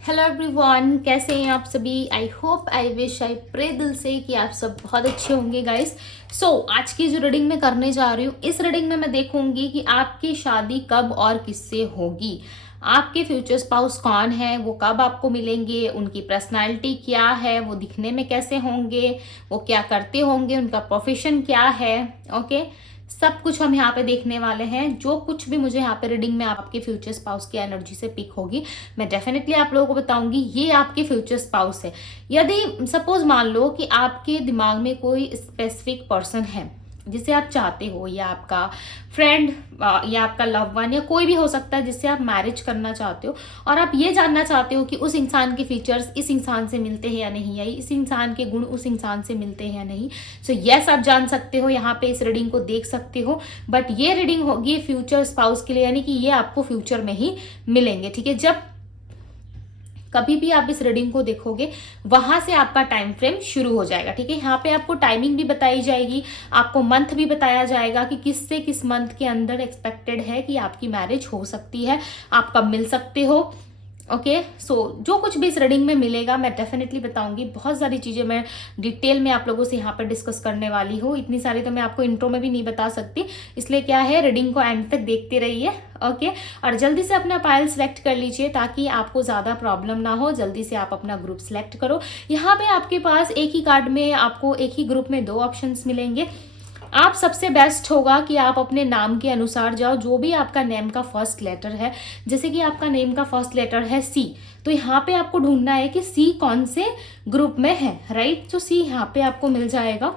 Hello everyone, कैसे हैं आप सभी। I hope, I wish, I pray दिल से कि आप सब बहुत अच्छे होंगे गाइस। आज की जो रीडिंग मैं करने जा रही हूँ, इस रीडिंग में मैं देखूंगी कि आपकी शादी कब और किससे होगी, आपके फ्यूचर स्पाउस कौन है, वो कब आपको मिलेंगे, उनकी पर्सनालिटी क्या है, वो दिखने में कैसे होंगे, वो क्या करते होंगे, उनका प्रोफेशन क्या है। ओके, सब कुछ हम यहाँ पे देखने वाले हैं। जो कुछ भी मुझे यहाँ पे रीडिंग में आपके फ्यूचर स्पाउस की एनर्जी से पिक होगी, मैं डेफिनेटली आप लोगों को बताऊंगी ये आपके फ्यूचर स्पाउस है। यदि सपोज मान लो कि आपके दिमाग में कोई स्पेसिफिक पर्सन है जिसे आप चाहते हो, या आपका फ्रेंड या आपका लव वन या कोई भी हो सकता है जिससे आप मैरिज करना चाहते हो, और आप ये जानना चाहते हो कि उस इंसान के फीचर्स इस इंसान से मिलते हैं या नहीं, या इस इंसान के गुण उस इंसान से मिलते हैं या नहीं। सो यस, आप जान सकते हो, यहाँ पे इस रीडिंग को देख सकते हो। बट ये रीडिंग होगी फ्यूचर स्पाउस के लिए, यानी कि ये आपको फ्यूचर में ही मिलेंगे। ठीक है, जब कभी भी आप इस रीडिंग को देखोगे वहां से आपका टाइम फ्रेम शुरू हो जाएगा। ठीक है, यहाँ पे आपको टाइमिंग भी बताई जाएगी, आपको मंथ भी बताया जाएगा कि किस से किस मंथ के अंदर एक्सपेक्टेड है कि आपकी मैरिज हो सकती है, आप कब मिल सकते हो। ओके, जो कुछ भी इस रीडिंग में मिलेगा मैं डेफिनेटली बताऊंगी। बहुत सारी चीजें मैं डिटेल में आप लोगों से यहाँ पर डिस्कस करने वाली हूँ। इतनी सारी तो मैं आपको इंट्रो में भी नहीं बता सकती, इसलिए क्या है, रीडिंग को एंड तक देखते रहिए। ओके, और जल्दी से अपना पायल सेलेक्ट कर लीजिए ताकि आपको ज्यादा प्रॉब्लम ना हो। जल्दी से आप अपना ग्रुप सेलेक्ट करो। यहाँ पे आपके पास एक ही कार्ड में आपको एक ही ग्रुप में 2 ऑप्शंस मिलेंगे। आप सबसे बेस्ट होगा कि आप अपने नाम के अनुसार जाओ, जो भी आपका नेम का फर्स्ट लेटर है। जैसे कि आपका नेम का फर्स्ट लेटर है सी, तो यहाँ पे आपको ढूंढना है कि सी कौन से ग्रुप में है। राइट, तो सी यहाँ पे आपको मिल जाएगा।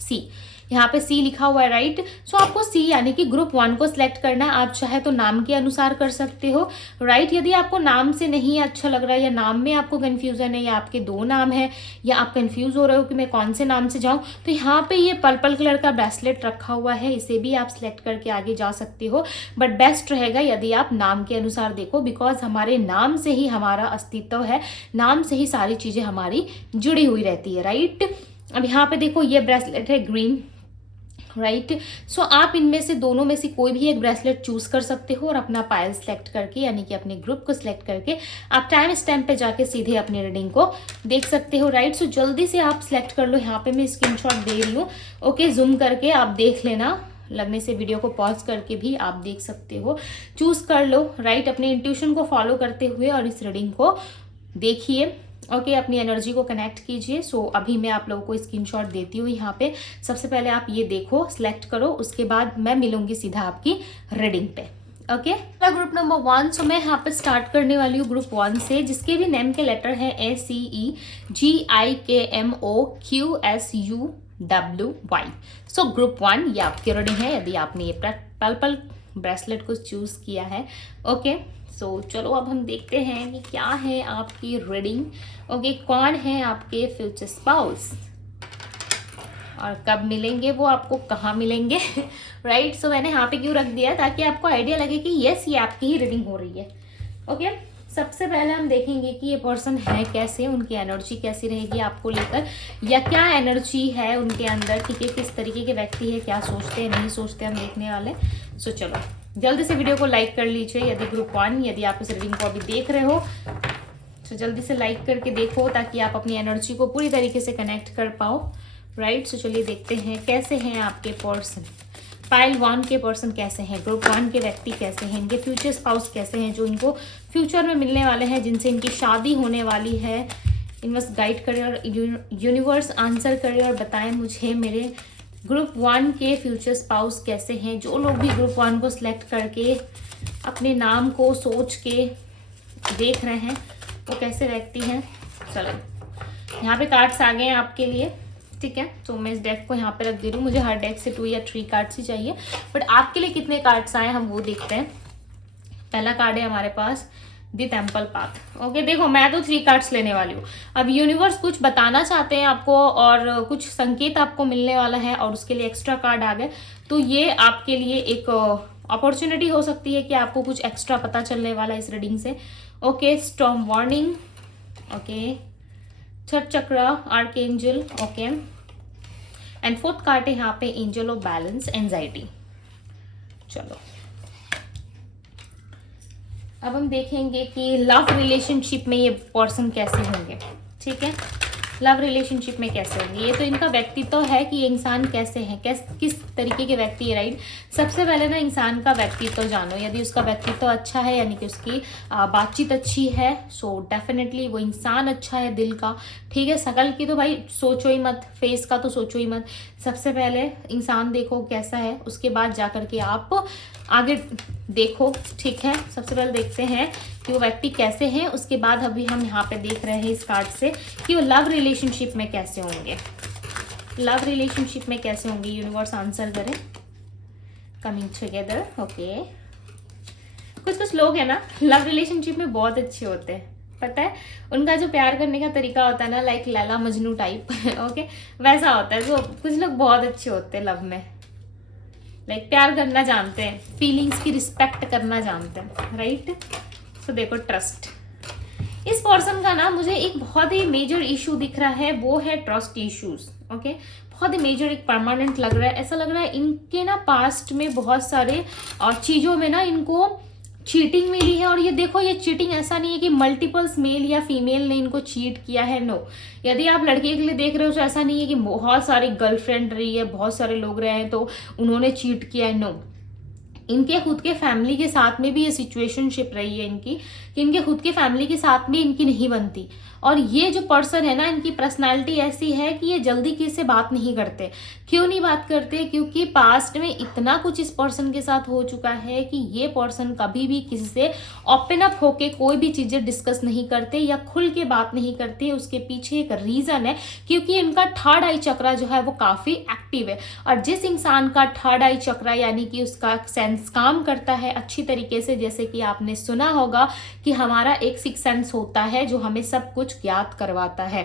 सी, यहाँ पे सी लिखा हुआ है। राइट, आपको सी यानी कि ग्रुप 1 को सिलेक्ट करना है। आप चाहे तो नाम के अनुसार कर सकते हो। राइट, यदि आपको नाम से नहीं अच्छा लग रहा है, या नाम में आपको कंफ्यूजन है, या आपके 2 नाम है, या आप कंफ्यूज हो रहे हो कि मैं कौन से नाम से जाऊं, तो यहाँ पे ये पर्पल कलर का ब्रेसलेट रखा हुआ है, इसे भी आप सिलेक्ट करके आगे जा सकते हो। बट बेस्ट रहेगा यदि आप नाम के अनुसार देखो, बिकॉज हमारे नाम से ही हमारा अस्तित्व है, नाम से ही सारी चीजें हमारी जुड़ी हुई रहती है। राइट, अब यहाँ पे देखो, ये ब्रेसलेट है ग्रीन। राइट, आप इनमें से दोनों में से कोई भी एक ब्रेसलेट चूज कर सकते हो, और अपना पायल सेलेक्ट करके यानी कि अपने ग्रुप को सिलेक्ट करके आप टाइम स्टैम्प पे जाके सीधे अपनी रीडिंग को देख सकते हो। राइट, जल्दी से आप सिलेक्ट कर लो। यहाँ पे मैं स्क्रीनशॉट दे रही हूँ। ओके, जूम करके आप देख लेना, लगने से वीडियो को पॉज करके भी आप देख सकते हो। चूज कर लो। राइट, अपने इंट्यूशन को फॉलो करते हुए और इस रीडिंग को देखिए। ओके, अपनी एनर्जी को कनेक्ट कीजिए। अभी मैं आप लोगों को स्क्रीनशॉट देती हूँ। यहाँ पे सबसे पहले आप ये देखो, सिलेक्ट करो, उसके बाद मैं मिलूंगी सीधा आपकी रीडिंग पे। Okay, group number 1। मैं यहाँ पे स्टार्ट करने वाली हूँ ग्रुप 1 से, जिसके भी नेम के लेटर है ACEGIKMOQSUWY। ग्रुप 1 ये आपकी रीडिंग है, यदि आपने ये पर्पल ब्रेसलेट को चूज किया है। ओके, चलो अब हम देखते हैं कि क्या है आपकी रीडिंग। ओके, कौन है आपके फ्यूचर स्पाउस और कब मिलेंगे, वो आपको कहाँ मिलेंगे। राइट, मैंने यहाँ पे क्यों रख दिया, ताकि आपको आइडिया लगे कि यस, ये आपकी ही रीडिंग हो रही है। ओके, सबसे पहले हम देखेंगे कि ये पर्सन है कैसे, उनकी एनर्जी कैसी रहेगी आपको लेकर, या क्या एनर्जी है उनके अंदर। ठीक है, किस तरीके के व्यक्ति है, क्या सोचते हैं, नहीं सोचते, हम देखने वाले। चलो जल्दी से वीडियो को लाइक कर लीजिए। यदि ग्रुप 1, यदि आप इस रीडिंग को अभी देख रहे हो तो जल्दी से लाइक करके देखो, ताकि आप अपनी एनर्जी को पूरी तरीके से कनेक्ट कर पाओ। राइट, चलिए देखते हैं कैसे हैं आपके पर्सन। पाइल 1 के पर्सन कैसे हैं, ग्रुप 1 के व्यक्ति कैसे हैं, इनके फ्यूचर स्पाउस कैसे हैं, जो इनको फ्यूचर में मिलने वाले हैं, जिनसे इनकी शादी होने वाली है। इनवर्स गाइड करें और यूनिवर्स आंसर करें और बताएं मुझे मेरे ग्रुप 1 के फ्यूचर स्पाउस कैसे हैं। जो लोग भी ग्रुप 1 को सिलेक्ट करके अपने नाम को सोच के देख रहे हैं, वो कैसे व्यक्ति हैं। चलो, यहाँ पे कार्ड्स आ गए हैं आपके लिए। ठीक है, मैं इस डेक को यहाँ पे रख दे रही हूँ। मुझे हर डेक से 2 या 3 कार्ड्स ही चाहिए, बट आपके लिए कितने कार्ड्स आए हम वो देखते हैं। पहला कार्ड है हमारे पास द टेम्पल पाथ। ओके, देखो मैं तो 3 कार्ड्स लेने वाली हूँ। अब यूनिवर्स कुछ बताना चाहते हैं आपको, और कुछ संकेत आपको मिलने वाला है, और उसके लिए एक्स्ट्रा कार्ड आ गए। तो ये आपके लिए एक अपॉर्चुनिटी हो सकती है कि आपको कुछ एक्स्ट्रा पता चलने वाला है इस रीडिंग से। Okay, storm warning. Okay, third chakra, archangel. Okay, and 4th card है यहाँ पे एंजल ऑफ बैलेंस, एंजाइटी। चलो अब हम देखेंगे कि लव रिलेशनशिप में ये पर्सन कैसे होंगे। ठीक है, लव रिलेशनशिप में कैसे होंगे, ये तो इनका व्यक्तित्व है कि ये इंसान कैसे है, किस तरीके के व्यक्ति है, राइट। सबसे पहले ना इंसान का व्यक्तित्व जानो, यदि उसका व्यक्तित्व अच्छा है यानी कि उसकी बातचीत अच्छी है, सो डेफिनेटली वो इंसान अच्छा है दिल का। ठीक है, शकल की तो भाई सोचो ही मत, फेस का तो सोचो ही मत। सबसे पहले इंसान देखो कैसा है, उसके बाद जा करके आप आगे देखो। ठीक है, सबसे पहले देखते हैं कि वो व्यक्ति कैसे हैं, उसके बाद अभी हम यहाँ पे देख रहे हैं इस कार्ड से कि वो लव रिलेशनशिप में कैसे होंगे। लव रिलेशनशिप में कैसे होंगे, यूनिवर्स आंसर करें। Coming together, okay. कुछ लोग हैं ना लव रिलेशनशिप में बहुत अच्छे होते हैं, पता है उनका जो प्यार करने का तरीका होता है ना, like Laila Majnu type okay, वैसा होता है। तो कुछ लोग बहुत अच्छे होते हैं लव में, लाइक प्यार करना जानते हैं, फीलिंग्स की रिस्पेक्ट करना जानते हैं, राइट। तो देखो ट्रस्ट, इस पर्सन का ना मुझे एक बहुत ही मेजर इशू दिख रहा है, वो है ट्रस्ट इश्यूज। ओके, बहुत ही मेजर, एक परमानेंट लग रहा है। ऐसा लग रहा है इनके ना पास्ट में बहुत सारे चीजों में ना इनको चीटिंग मिली है। और ये देखो, ये चीटिंग ऐसा नहीं है कि मल्टीपल्स मेल या फीमेल ने इनको चीट किया है, नो। यदि आप लड़के के लिए देख रहे हो तो ऐसा नहीं है कि बहुत सारी गर्लफ्रेंड रही है, बहुत सारे लोग रहे हैं तो उन्होंने चीट किया है, नो। इनके खुद के फैमिली के साथ में भी ये सिचुएशनशिप रही है इनकी, कि इनके खुद के फैमिली के साथ में इनकी नहीं बनती। और ये जो पर्सन है ना, इनकी पर्सनालिटी ऐसी है कि ये जल्दी किसी से बात नहीं करते। क्यों नहीं बात करते? क्योंकि पास्ट में इतना कुछ इस पर्सन के साथ हो चुका है कि ये पर्सन कभी भी किसी से ओपन अप होके कोई भी चीजें डिस्कस नहीं करते या खुल के बात नहीं करते। उसके पीछे एक रीजन है, क्योंकि इनका थर्ड आई चक्रा जो है वो काफी एक्टिव है। और जिस इंसान का थर्ड आई चक्रा यानी कि उसका सेंस काम करता है अच्छी तरीके से, जैसे कि आपने सुना होगा कि हमारा एक सिक्स सेंस होता है जो हमें सब कुछ ज्ञात करवाता है।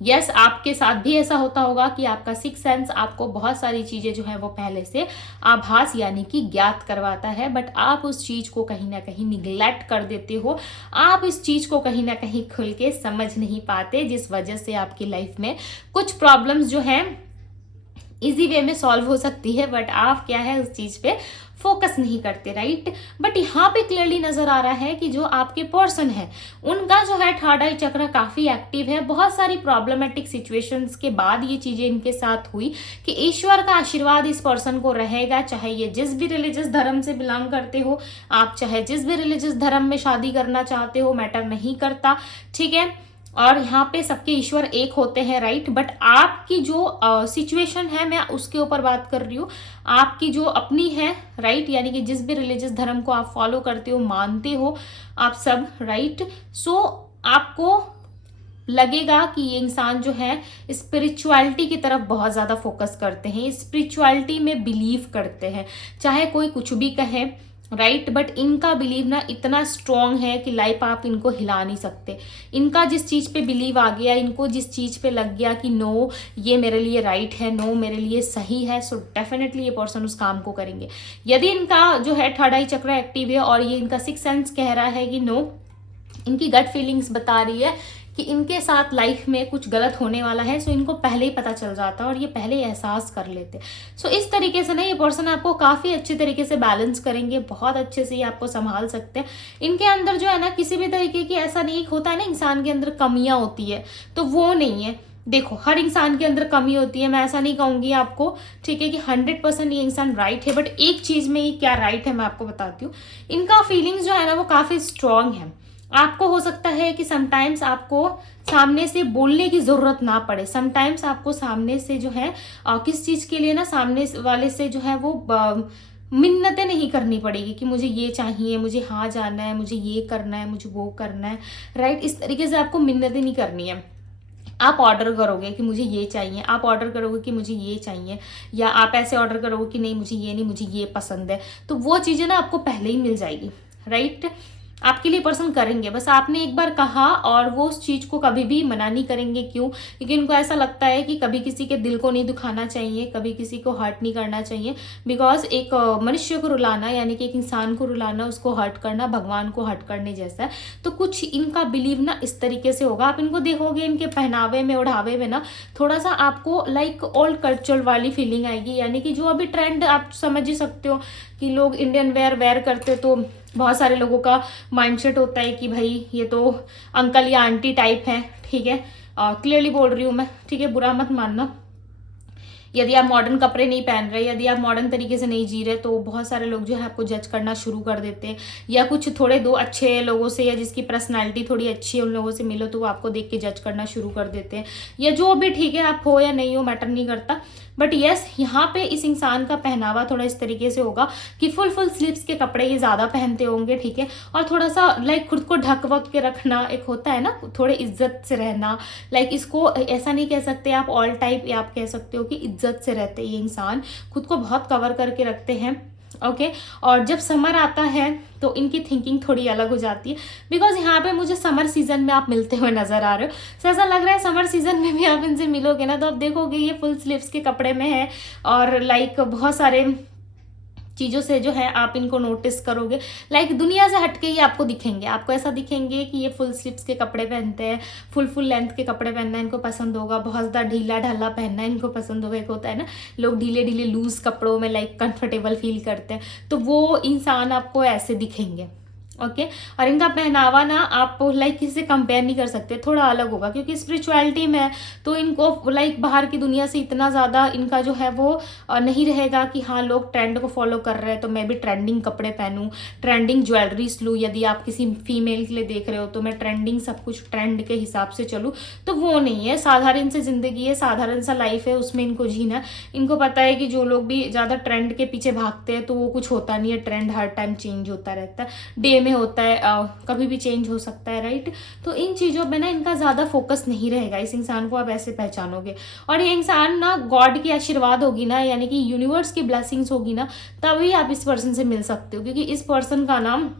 यस, आपके साथ भी ऐसा होता होगा कि आपका सिक्स सेंस आपको बहुत सारी चीजें जो है वो पहले से आभास यानी कि ज्ञात करवाता है, बट आप उस चीज को कहीं ना कहीं निग्लेक्ट कर देते हो। आप इस चीज को कहीं ना कहीं खुल के समझ नहीं पाते, जिस वजह से आपकी लाइफ में कुछ प्रॉब्लम्स जो है इजी वे में सॉल्व हो सकती है, बट आप क्या है उस चीज पे फोकस नहीं करते, राइट। बट यहाँ पे क्लियरली नजर आ रहा है कि जो आपके पर्सन है उनका जो है थर्ड आई चक्र काफी एक्टिव है। बहुत सारी प्रॉब्लमेटिक सिचुएशंस के बाद ये चीजें इनके साथ हुई कि ईश्वर का आशीर्वाद इस पर्सन को रहेगा, चाहे ये जिस भी रिलीजियस धर्म से बिलोंग करते हो, आप चाहे जिस भी रिलीजियस धर्म में शादी करना चाहते हो, मैटर नहीं करता, ठीक है। और यहाँ पे सबके ईश्वर एक होते हैं, राइट। बट आपकी जो सिचुएशन है, मैं उसके ऊपर बात कर रही हूँ, आपकी जो अपनी है, राइट, यानी कि जिस भी रिलीजियस धर्म को आप फॉलो करते हो, मानते हो आप सब, राइट। सो आपको लगेगा कि ये इंसान जो है स्पिरिचुअलिटी की तरफ बहुत ज्यादा फोकस करते हैं, स्पिरिचुअलिटी में बिलीव करते हैं, चाहे कोई कुछ भी कहे, राइट। बट इनका बिलीव ना इतना स्ट्रॉन्ग है कि लाइफ आप इनको हिला नहीं सकते। इनका जिस चीज पे बिलीव आ गया, इनको जिस चीज पे लग गया कि नो ये मेरे लिए राइट है, नो मेरे लिए सही है, सो डेफिनेटली ये पर्सन उस काम को करेंगे। यदि इनका जो है थर्ड आई चक्र एक्टिव है और ये इनका सिक्स सेंस कह रहा है कि नो, इनकी गट फीलिंग्स बता रही है कि इनके साथ लाइफ में कुछ गलत होने वाला है, सो इनको पहले ही पता चल जाता है और ये पहले ही एहसास कर लेते। सो इस तरीके से ना ये पर्सन आपको काफी अच्छे तरीके से बैलेंस करेंगे, बहुत अच्छे से ये आपको संभाल सकते हैं। इनके अंदर जो है ना किसी भी तरीके की ऐसा नहीं होता है ना इंसान के अंदर कमियां होती है, तो वो नहीं है। देखो हर इंसान के अंदर कमी होती है, मैं ऐसा नहीं कहूंगी आपको, ठीक है, कि 100% ये इंसान राइट है, बट एक चीज में ये क्या राइट है मैं आपको बताती हूँ। इनका फीलिंग्स जो है ना वो काफी स्ट्रांग है। आपको हो सकता है कि समटाइम्स आपको सामने से बोलने की जरूरत ना पड़े, समटाइम्स आपको सामने से जो है किस चीज के लिए ना सामने वाले से जो है वो मिन्नतें नहीं करनी पड़ेगी कि मुझे ये चाहिए, मुझे हाँ जाना है, मुझे ये करना है, मुझे वो करना है, राइट। इस तरीके से आपको मिन्नतें नहीं करनी है। आप ऑर्डर करोगे कि मुझे ये चाहिए, आप ऑर्डर करोगे कि मुझे ये चाहिए, या आप ऐसे ऑर्डर करोगे कि नहीं मुझे ये नहीं, मुझे ये पसंद है, तो वो चीजें ना आपको पहले ही मिल जाएगी, राइट। आपके लिए पर्सन करेंगे, बस आपने एक बार कहा और वो उस चीज को कभी भी मना नहीं करेंगे। क्यों? क्योंकि उनको ऐसा लगता है कि कभी किसी के दिल को नहीं दुखाना चाहिए, कभी किसी को हर्ट नहीं करना चाहिए। बिकॉज एक मनुष्य को रुलाना यानी कि एक इंसान को रुलाना, उसको हर्ट करना भगवान को हर्ट करने जैसा है। तो कुछ इनका बिलीव ना इस तरीके से होगा। आप इनको देखोगे इनके पहनावे में, ओढ़ावे में ना थोड़ा सा आपको लाइक ओल्ड कल्चर वाली फीलिंग आएगी, यानी कि जो अभी ट्रेंड आप समझ ही सकते हो कि लोग इंडियन वेयर करते तो बहुत सारे लोगों का माइंडसेट होता है कि भाई ये तो अंकल या आंटी टाइप है, ठीक है, क्लियरली बोल रही हूँ मैं, ठीक है, बुरा मत मानना। यदि आप मॉडर्न कपड़े नहीं पहन रहे, यदि आप मॉडर्न तरीके से नहीं जी रहे, तो बहुत सारे लोग जो है आपको जज करना शुरू कर देते हैं, या कुछ थोड़े दो अच्छे लोगों से या जिसकी पर्सनालिटी थोड़ी अच्छी है उन लोगों से मिलो तो वो आपको देख के जज करना शुरू कर देते हैं, या जो भी, ठीक है, आप हो या नहीं हो मैटर नहीं करता। बट यस, यहाँ पे इस इंसान का पहनावा थोड़ा इस तरीके से होगा कि फुल स्लीव्स के कपड़े ये ज़्यादा पहनते होंगे, ठीक है, और थोड़ा सा लाइक खुद को ढक वक के रखना एक होता है ना, थोड़े इज्जत से रहना, लाइक इसको ऐसा नहीं कह सकते आप ऑल टाइप, या आप कह सकते हो कि इज्जत से रहते हैं ये इंसान, खुद को बहुत कवर करके रखते हैं, ओके। और जब समर आता है तो इनकी थिंकिंग थोड़ी अलग हो जाती है, बिकॉज यहाँ पे मुझे समर सीजन में आप मिलते हुए नजर आ रहे हो, तो ऐसा लग रहा है समर सीजन में भी आप इनसे मिलोगे ना तो आप देखोगे ये फुल स्लीव्स के कपड़े में है, और लाइक बहुत सारे चीज़ों से जो है आप इनको नोटिस करोगे, लाइक दुनिया से हटके ही आपको दिखेंगे, आपको ऐसा दिखेंगे कि ये फुल स्लीव्स के कपड़े पहनते हैं, फुल लेंथ के कपड़े पहनना इनको पसंद होगा, बहुत ज़्यादा ढीला ढाला पहनना इनको पसंद होगा। एक होता है ना लोग ढीले ढीले लूज कपड़ों में लाइक कंफर्टेबल फील करते हैं, तो वो इंसान आपको ऐसे दिखेंगे, ओके। और इनका पहनावा ना आप लाइक किसी से कंपेयर नहीं कर सकते, थोड़ा अलग होगा क्योंकि स्पिरिचुअलिटी में है, तो इनको लाइक बाहर की दुनिया से इतना ज़्यादा इनका जो है वो नहीं रहेगा कि हाँ लोग ट्रेंड को फॉलो कर रहे हैं तो मैं भी ट्रेंडिंग कपड़े पहनूं, ट्रेंडिंग ज्वेलरीज लूँ, यदि आप किसी फीमेल के लिए देख रहे हो तो मैं ट्रेंडिंग सब कुछ ट्रेंड के हिसाब से चलूँ, तो वो नहीं है। साधारण सी जिंदगी है, साधारण सा लाइफ है, उसमें इनको जीना। इनको पता है कि जो लोग भी ज़्यादा ट्रेंड के पीछे भागते हैं तो वो कुछ होता नहीं है, ट्रेंड हर टाइम चेंज होता रहता है, डे में होता है, कभी भी चेंज हो सकता है, राइट। तो इन चीज़ों में ना इनका ज़्यादा फोकस नहीं रहेगा, इस इंसान को आप ऐसे पहचानोगे। और ये इंसान ना गॉड की आशीर्वाद होगी ना, यानी कि यूनिवर्स की ब्लेसिंग्स होगी ना, तभी आप इस पर्सन से मिल सकते हो, क्योंकि इस पर्सन का नाम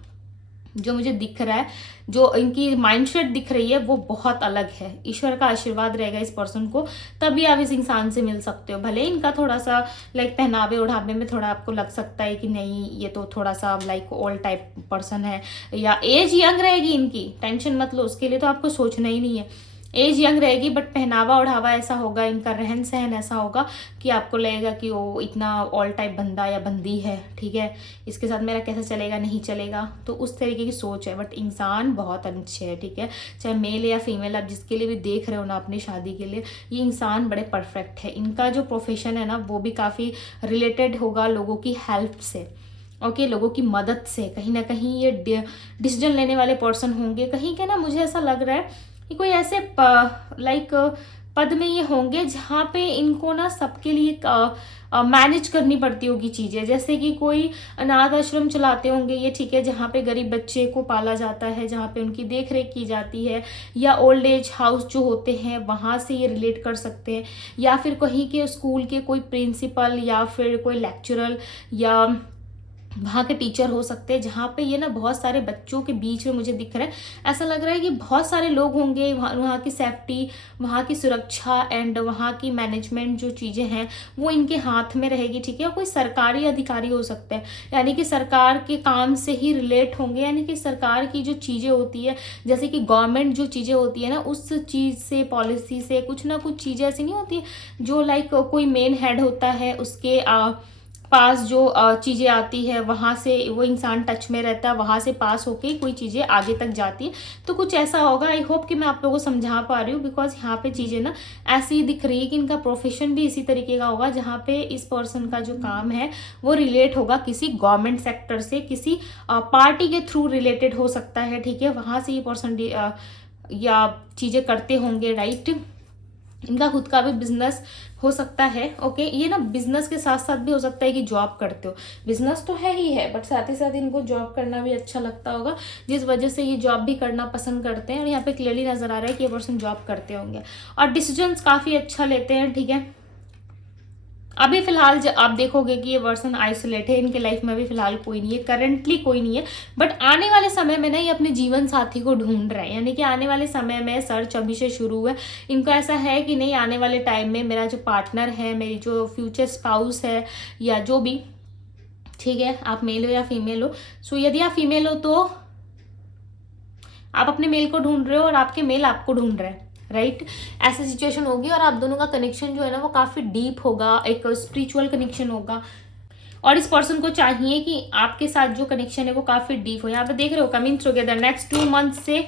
जो मुझे दिख रहा है, जो इनकी माइंडसेट दिख रही है वो बहुत अलग है। ईश्वर का आशीर्वाद रहेगा इस पर्सन को, तभी आप इस इंसान से मिल सकते हो। भले इनका थोड़ा सा लाइक पहनावे ओढ़ावे में थोड़ा आपको लग सकता है कि नहीं ये तो थोड़ा सा लाइक ओल्ड टाइप पर्सन है, या एज यंग रहेगी इनकी, टेंशन मत लो, उसके लिए तो आपको सोचना ही नहीं है, एज यंग रहेगी, बट पहनावा ओढ़ावा ऐसा होगा, इनका रहन सहन ऐसा होगा कि आपको लगेगा कि वो इतना ऑल टाइप बंदा या बंदी है, ठीक है, इसके साथ मेरा कैसे चलेगा, नहीं चलेगा, तो उस तरीके की सोच है। बट इंसान बहुत अच्छे है, ठीक है, चाहे मेल या फीमेल, आप जिसके लिए भी देख रहे हो ना अपनी शादी के लिए, ये इंसान बड़े परफेक्ट है। इनका जो प्रोफेशन है ना वो भी काफ़ी रिलेटेड होगा लोगों की हेल्प से, ओके, लोगों की मदद से। कहीं ना कहीं ये डिसीजन लेने वाले पर्सन होंगे, कहीं के ना मुझे ऐसा लग रहा है कि कोई ऐसे लाइक पद में ये होंगे जहाँ पे इनको ना सबके लिए मैनेज करनी पड़ती होगी चीज़ें, जैसे कि कोई अनाथ आश्रम चलाते होंगे ये, ठीक है, जहाँ पे गरीब बच्चे को पाला जाता है, जहाँ पे उनकी देख रेख की जाती है, या ओल्ड एज हाउस जो होते हैं वहाँ से ये रिलेट कर सकते हैं, या फिर कहीं के स्कूल के कोई प्रिंसिपल या फिर कोई लेक्चरर या वहाँ के टीचर हो सकते हैं, जहाँ पे ये ना बहुत सारे बच्चों के बीच में मुझे दिख रहा है, ऐसा लग रहा है कि बहुत सारे लोग होंगे, वहाँ की सेफ्टी, वहाँ की सुरक्षा एंड वहाँ की मैनेजमेंट जो चीज़ें हैं वो इनके हाथ में रहेगी, ठीक है। और कोई सरकारी अधिकारी हो सकते हैं, यानी कि सरकार के काम से ही रिलेट होंगे, यानी कि सरकार की जो चीज़ें होती है, जैसे कि गवर्नमेंट जो चीज़ें होती है ना, उस चीज़ से, पॉलिसी से कुछ ना कुछ चीज़ें ऐसी नहीं होती जो लाइक कोई मेन हेड होता है उसके पास जो चीज़ें आती है वहाँ से वो इंसान टच में रहता है, वहाँ से पास होके कोई चीज़ें आगे तक जाती है, तो कुछ ऐसा होगा। आई होप कि मैं आप लोगों को समझा पा रही हूँ, बिकॉज यहाँ पे चीज़ें ना ऐसी ही दिख रही है कि इनका प्रोफेशन भी इसी तरीके का होगा, जहाँ पे इस पर्सन का जो काम है वो रिलेट होगा किसी गवर्नमेंट सेक्टर से, किसी पार्टी के थ्रू रिलेटेड हो सकता है, ठीक है, वहाँ से ये पर्सन या चीज़ें करते होंगे, राइट। इनका खुद का भी बिजनेस हो सकता है, ओके। ये ना बिजनेस के साथ साथ भी हो सकता है कि जॉब करते हो, बिजनेस तो है ही है बट साथ ही साथ इनको जॉब करना भी अच्छा लगता होगा, जिस वजह से ये जॉब भी करना पसंद करते हैं। और यहाँ पे क्लियरली नजर आ रहा है कि ये पर्सन जॉब करते होंगे और डिसीजंस काफ़ी अच्छा लेते हैं, ठीक है। अभी फिलहाल आप देखोगे कि ये पर्सन आइसोलेट है, इनके लाइफ में अभी फिलहाल कोई नहीं है, करंटली कोई नहीं है, बट आने वाले समय में ना ये अपने जीवन साथी को ढूंढ रहे हैं, यानी कि आने वाले समय में सर्च अभी से शुरू हुआ है। इनको ऐसा है कि नहीं, आने वाले टाइम में मेरा जो पार्टनर है, मेरी जो फ्यूचर स्पाउस है या जो भी, ठीक है, आप मेल हो या फीमेल हो, सो यदि आप फीमेल हो तो आप अपने मेल को ढूंढ रहे हो और आपके मेल आपको ढूंढ रहे हैं, राइट। ऐसी सिचुएशन होगी और आप दोनों का कनेक्शन जो है ना वो काफ़ी डीप होगा, एक स्पिरिचुअल कनेक्शन होगा। और इस पर्सन को चाहिए कि आपके साथ जो कनेक्शन है वो काफी डीप हो। यहाँ पे देख रहे हो कमिंग टुगेदर, नेक्स्ट 2 मंथ से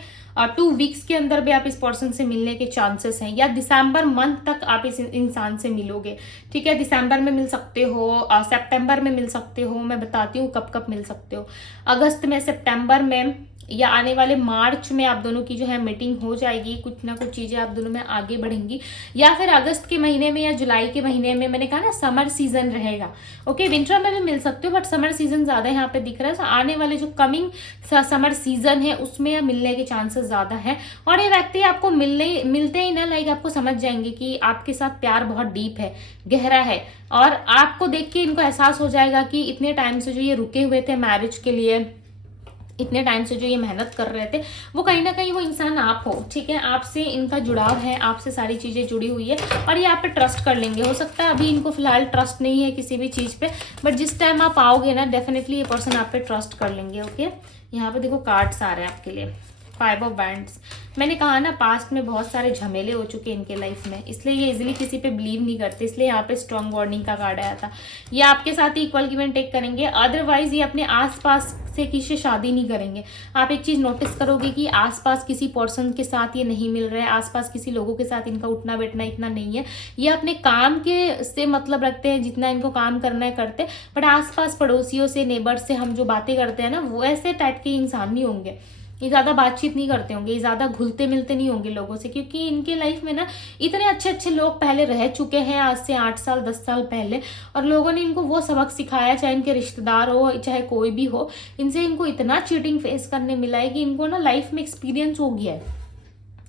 2 वीक्स के अंदर भी आप इस पर्सन से मिलने के चांसेस हैं, या दिसंबर मंथ तक आप इस इंसान से मिलोगे। ठीक है, दिसंबर में मिल सकते हो, सितंबर में मिल सकते हो, मैं बताती हूँ कब कब मिल सकते हो, अगस्त में, सितंबर में, या आने वाले मार्च में आप दोनों की जो है मीटिंग हो जाएगी, कुछ ना कुछ चीजें आप दोनों में आगे बढ़ेंगी, या फिर अगस्त के महीने में या जुलाई के महीने में। मैंने कहा ना समर सीजन रहेगा। ओके, विंटर में भी मिल सकते हो बट समर सीजन ज्यादा यहाँ पे दिख रहा है। आने वाले जो कमिंग समर सीजन है उसमें मिलने के चांसेस ज्यादा है। और ये व्यक्ति आपको मिलते ही ना लाइक आपको समझ जाएंगे कि आपके साथ प्यार बहुत डीप है, गहरा है, और आपको देख के इनको एहसास हो जाएगा कि इतने टाइम से जो ये रुके हुए थे मैरिज के लिए, इतने टाइम से जो ये मेहनत कर रहे थे, वो कहीं ना कहीं वो इंसान आप हो। ठीक है, आपसे इनका जुड़ाव है, आपसे सारी चीजें जुड़ी हुई है और ये आप पे ट्रस्ट कर लेंगे। हो सकता है अभी इनको फिलहाल ट्रस्ट नहीं है किसी भी चीज पे, बट जिस टाइम आप आओगे ना डेफिनेटली ये पर्सन आप पे ट्रस्ट कर लेंगे। ओके, यहाँ पे देखो कार्ड्स आ रहे हैं आपके लिए, 5 ऑफ बैंड्स। मैंने कहा ना पास्ट में बहुत सारे झमेले हो चुके हैं इनके लाइफ में, इसलिए ये इजीली किसी पे बिलीव नहीं करते, इसलिए यहाँ पे स्ट्रॉन्ग वार्निंग का कार्ड आया था। ये आपके साथ ही इक्वल गिव एंड टेक करेंगे, अदरवाइज ये अपने आसपास से किसी से शादी नहीं करेंगे। आप एक चीज नोटिस करोगे कि आसपास किसी पर्सन के साथ ये नहीं मिल रहे हैं, आसपास किसी लोगों के साथ इनका उठना बैठना इतना नहीं है। ये अपने काम के से मतलब रखते हैं, जितना इनको काम करना है करते, बट आसपास पड़ोसियों से, नेबर से हम जो बातें करते हैं ना, वो ऐसे टाइप के इंसान नहीं होंगे। ये ज़्यादा बातचीत नहीं करते होंगे, ये ज़्यादा घुलते मिलते नहीं होंगे लोगों से, क्योंकि इनके लाइफ में ना इतने अच्छे अच्छे लोग पहले रह चुके हैं, आज से 8 साल 10 साल पहले, और लोगों ने इनको वो सबक सिखाया, चाहे इनके रिश्तेदार हो चाहे कोई भी हो, इनसे इनको इतना चीटिंग फेस करने मिला है कि इनको ना लाइफ में एक्सपीरियंस हो गया है।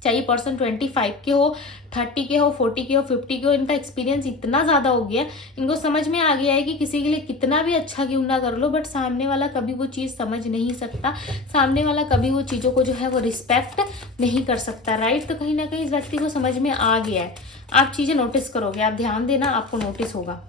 चाहे पर्सन 25 के हो, 30 के हो, 40 के हो, 50 के हो, इनका एक्सपीरियंस इतना ज़्यादा हो गया, इनको समझ में आ गया है कि किसी के लिए कितना भी अच्छा क्यों ना कर लो, बट सामने वाला कभी वो चीज़ समझ नहीं सकता, सामने वाला कभी वो चीज़ों को जो है वो रिस्पेक्ट नहीं कर सकता। राइट, तो कहीं ना कहीं इस व्यक्ति को समझ में आ गया है। आप चीज़ें नोटिस करोगे, आप ध्यान देना, आपको नोटिस होगा।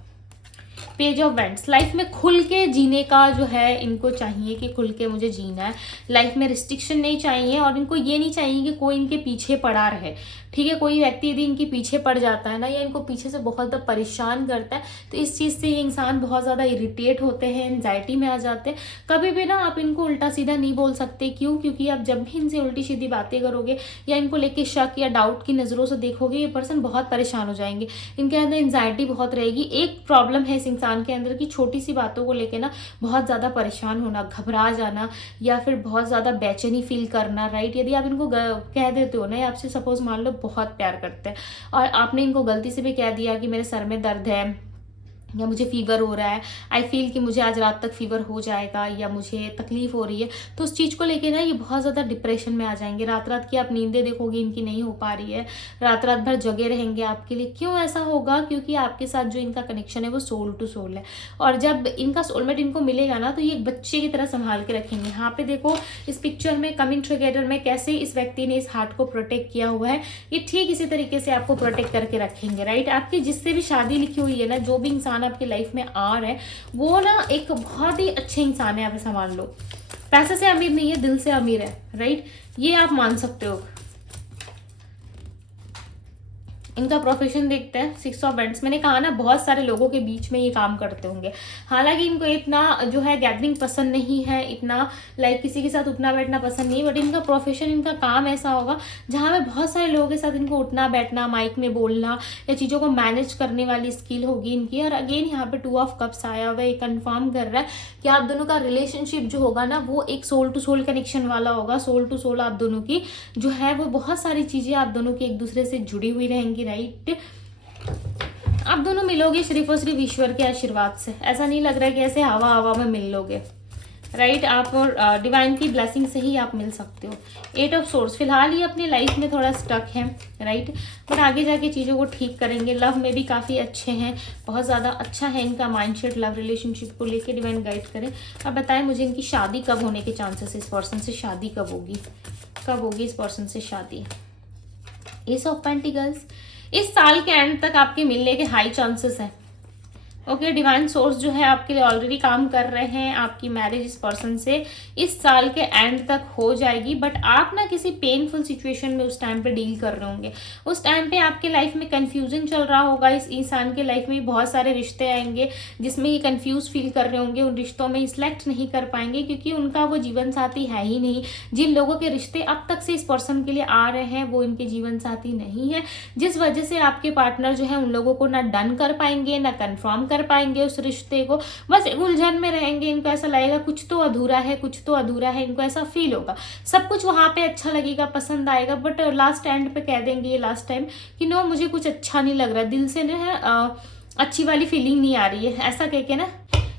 पेज ऑफ वेंट्स, लाइफ में खुल के जीने का जो है इनको चाहिए कि खुल के मुझे जीना है, लाइफ में रिस्ट्रिक्शन नहीं चाहिए, और इनको ये नहीं चाहिए कि कोई इनके पीछे पड़ा रहे। ठीक है, कोई व्यक्ति यदि इनके पीछे पड़ जाता है ना, या इनको पीछे से बहुत ज़्यादा परेशान करता है, तो इस चीज़ से ये इंसान बहुत ज़्यादा इरिटेट होते हैं, एंजाइटी में आ जाते हैं। कभी भी ना आप इनको उल्टा सीधा नहीं बोल सकते। क्यों? क्योंकि आप जब भी इनसे उल्टी सीधी बातें करोगे या इनको लेके शक या डाउट की नज़रों से देखोगे, ये पर्सन बहुत परेशान हो जाएंगे, इनके अंदर एंजाइटी बहुत रहेगी। एक प्रॉब्लम है इस इंसान के अंदर की छोटी सी बातों को लेके ना बहुत ज़्यादा परेशान होना, घबरा जाना, या फिर बहुत ज़्यादा बेचैनी फील करना। राइट, यदि आप इनको कह देते हो ना, या आपसे सपोज मान लो बहुत प्यार करते हैं और आपने इनको गलती से भी कह दिया कि मेरे सर में दर्द है या मुझे फीवर हो रहा है, आई फील कि मुझे आज रात तक फीवर हो जाएगा, या मुझे तकलीफ हो रही है, तो उस चीज़ को लेके ना ये बहुत ज़्यादा डिप्रेशन में आ जाएंगे। रात रात की आप नींदें देखोगे इनकी नहीं हो पा रही है, रात रात भर जगे रहेंगे आपके लिए। क्यों ऐसा होगा? क्योंकि आपके साथ जो इनका कनेक्शन है वो सोल टू सोल है, और जब इनका सोलमेट इनको मिलेगा ना, तो ये एक बच्चे की तरह संभाल के रखेंगे। यहाँ पे देखो इस पिक्चर में कमिंग टुगेदर में कैसे इस व्यक्ति ने इस हार्ट को प्रोटेक्ट किया हुआ है, ये ठीक इसी तरीके से आपको प्रोटेक्ट करके रखेंगे। राइट, आपकी जिससे भी शादी लिखी हुई है ना, जो भी इंसान आपकी लाइफ में आ रहा है, वो ना एक बहुत ही अच्छे इंसान है, आप संभाल लो। पैसे से अमीर नहीं है, दिल से अमीर है। राइट, ये आप मान सकते हो। इनका प्रोफेशन देखते हैं, 6 ऑफ वेंट्स। मैंने कहा ना बहुत सारे लोगों के बीच में ये काम करते होंगे, हालांकि इनको इतना जो है गैदरिंग पसंद नहीं है, इतना लाइक किसी के साथ उठना बैठना पसंद नहीं, बट इनका प्रोफेशन, इनका काम ऐसा होगा जहाँ पे बहुत सारे लोगों के साथ इनको उठना बैठना, माइक में बोलना, या चीज़ों को मैनेज करने वाली स्किल होगी इनकी। और अगेन यहाँ पे 2 ऑफ कप्स आया हुआ है, ये कन्फर्म कर रहा है कि आप दोनों का रिलेशनशिप जो होगा ना, वो एक सोल टू सोल कनेक्शन वाला होगा। सोल टू सोल आप दोनों की जो है वो बहुत सारी चीज़ें आप दोनों की एक दूसरे से जुड़ी हुई रहेंगी। राइट, आप दोनों मिलोगे सिर्फ और सिर्फ ईश्वर के आशीर्वाद से, ऐसा नहीं लग रहा है कि ऐसे हवा हवा में मिल लोगे। राइट, आप और डिवाइन की ब्लेसिंग से ही आप मिल सकते हो। 8 ऑफ सोर्स, फिलहाल ये अपनी लाइफ में थोड़ा स्टक है। राइट, बट आगे जाके चीज़ों को ठीक करेंगे। लव में भी काफ़ी अच्छे हैं, बहुत ज़्यादा अच्छा है इनका माइंडसेट लव रिलेशनशिप को लेके। डिवाइन गाइड करें। अब बताएं मुझे इनकी शादी कब होने के चांसेस, इस पर्सन से शादी कब होगी, कब होगी इस पर्सन से शादी। एस ऑफ पेंटिकल्स, इस साल के एंड तक आपके मिलने के हाई चांसेस हैं। ओके, डिवाइन सोर्स जो है आपके लिए ऑलरेडी काम कर रहे हैं। आपकी मैरिज इस पर्सन से इस साल के एंड तक हो जाएगी, बट आप ना किसी पेनफुल सिचुएशन में उस टाइम पे डील कर रहे होंगे। उस टाइम पे आपके लाइफ में कंफ्यूजन चल रहा होगा। इस इंसान के लाइफ में बहुत सारे रिश्ते आएंगे जिसमें ये कंफ्यूज फील कर रहे होंगे, उन रिश्तों में सिलेक्ट नहीं कर पाएंगे क्योंकि उनका वो जीवन साथी है ही नहीं। जिन लोगों के रिश्ते अब तक से इस पर्सन के लिए आ रहे हैं वो इनके जीवन साथी नहीं है, जिस वजह से आपके पार्टनर जो है उन लोगों को ना डन कर पाएंगे ना कन्फर्म कर पाएंगे उस रिश्ते को। बस उलझन में रहेंगे। इनको ऐसा लगेगा कुछ तो अधूरा है, कुछ तो अधूरा है। इनको ऐसा फील होगा। सब कुछ वहां पे अच्छा लगेगा, पसंद आएगा, बट लास्ट एंड पे कह देंगे ये लास्ट टाइम कि नो मुझे कुछ अच्छा नहीं लग रहा, दिल से जो है अच्छी वाली फीलिंग नहीं आ रही है। ऐसा कह के ना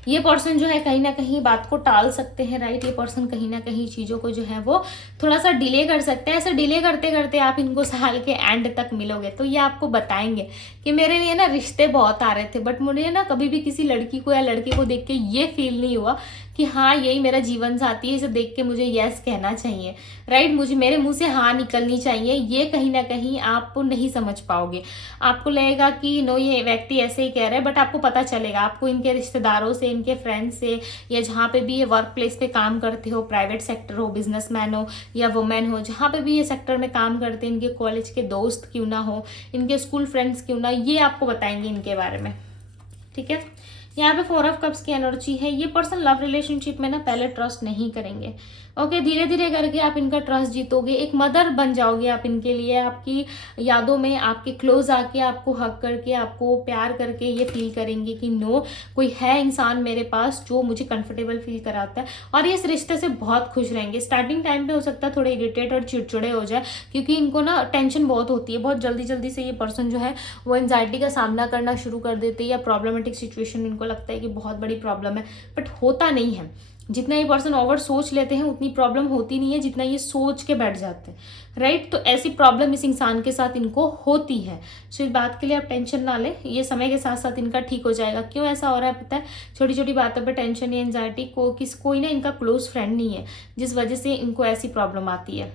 ये पर्सन जो है कहीं ना कहीं बात को टाल सकते हैं, राइट। ये पर्सन कहीं ना कहीं चीज़ों को जो है वो थोड़ा सा डिले कर सकते हैं। ऐसा डिले करते करते आप इनको साल के एंड तक मिलोगे तो ये आपको बताएंगे कि मेरे लिए ना रिश्ते बहुत आ रहे थे, बट मुझे ना कभी भी किसी लड़की को या लड़के को देख के ये फील नहीं हुआ कि हाँ यही मेरा जीवन साथी है, इसे देख के मुझे यस कहना चाहिए, राइट। मुझे मेरे मुंह से हाँ निकलनी चाहिए। ये कहीं ना कहीं आप नहीं समझ पाओगे। आपको लगेगा कि नो ये व्यक्ति ऐसे ही कह रहा है, बट आपको पता चलेगा। आपको इनके रिश्तेदारों से, इनके फ्रेंड्स से, या जहाँ पे भी ये वर्क प्लेस पे काम करते हो, प्राइवेट सेक्टर हो, बिजनेसमैन हो या वुमेन हो, जहाँ पे भी ये सेक्टर में काम करते हैं, इनके कॉलेज के दोस्त क्यों ना हो, इनके स्कूल फ्रेंड्स क्यों ना, ये आपको बताएंगे इनके बारे में, ठीक है। यहाँ पे 4 ऑफ कप्स की एनर्जी है। ये पर्सन लव रिलेशनशिप में ना पहले ट्रस्ट नहीं करेंगे। ओके, धीरे धीरे करके आप इनका ट्रस्ट जीतोगे। एक मदर बन जाओगे आप इनके लिए। आपकी यादों में आपके क्लोज आके आपको हक करके, आपको प्यार करके ये फील करेंगे कि नो कोई है इंसान मेरे पास जो मुझे कंफर्टेबल फील कराता है, और ये इस रिश्ते से बहुत खुश रहेंगे। स्टार्टिंग टाइम पे हो सकता है थोड़े इरिटेट और चिड़चिड़े हो जाए क्योंकि इनको ना टेंशन बहुत होती है। बहुत जल्दी जल्दी से ये पर्सन जो है वो एंजाइटी का सामना करना शुरू कर देते हैं, या प्रॉब्लमेटिक सिचुएशन इनको लगता है कि बहुत बड़ी प्रॉब्लम है, बट होता नहीं है। जितना ये पर्सन ओवर सोच लेते हैं उतनी प्रॉब्लम होती नहीं है जितना ये सोच के बैठ जाते हैं, राइट। तो ऐसी प्रॉब्लम इस इंसान के साथ इनको होती है। सो इस बात के लिए आप टेंशन ना लें, ये समय के साथ साथ इनका ठीक हो जाएगा। क्यों ऐसा हो रहा है पता है? छोटी छोटी बातों पर टेंशन या एंजाइटी को कोई ना इनका क्लोज फ्रेंड नहीं है जिस वजह से इनको ऐसी प्रॉब्लम आती है,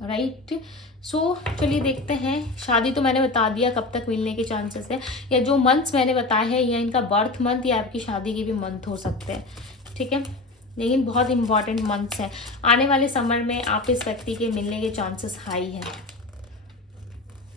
राइट। सो चलिए देखते हैं। शादी तो मैंने बता दिया कब तक मिलने के चांसेस है, या जो मंथ्स मैंने बताए हैं, या इनका बर्थ मंथ या आपकी शादी के भी मंथ हो सकते हैं, ठीक है। लेकिन बहुत इंपॉर्टेंट मंथ्स हैं। आने वाले समर में आप इस व्यक्ति के मिलने के चांसेस हाई हैं।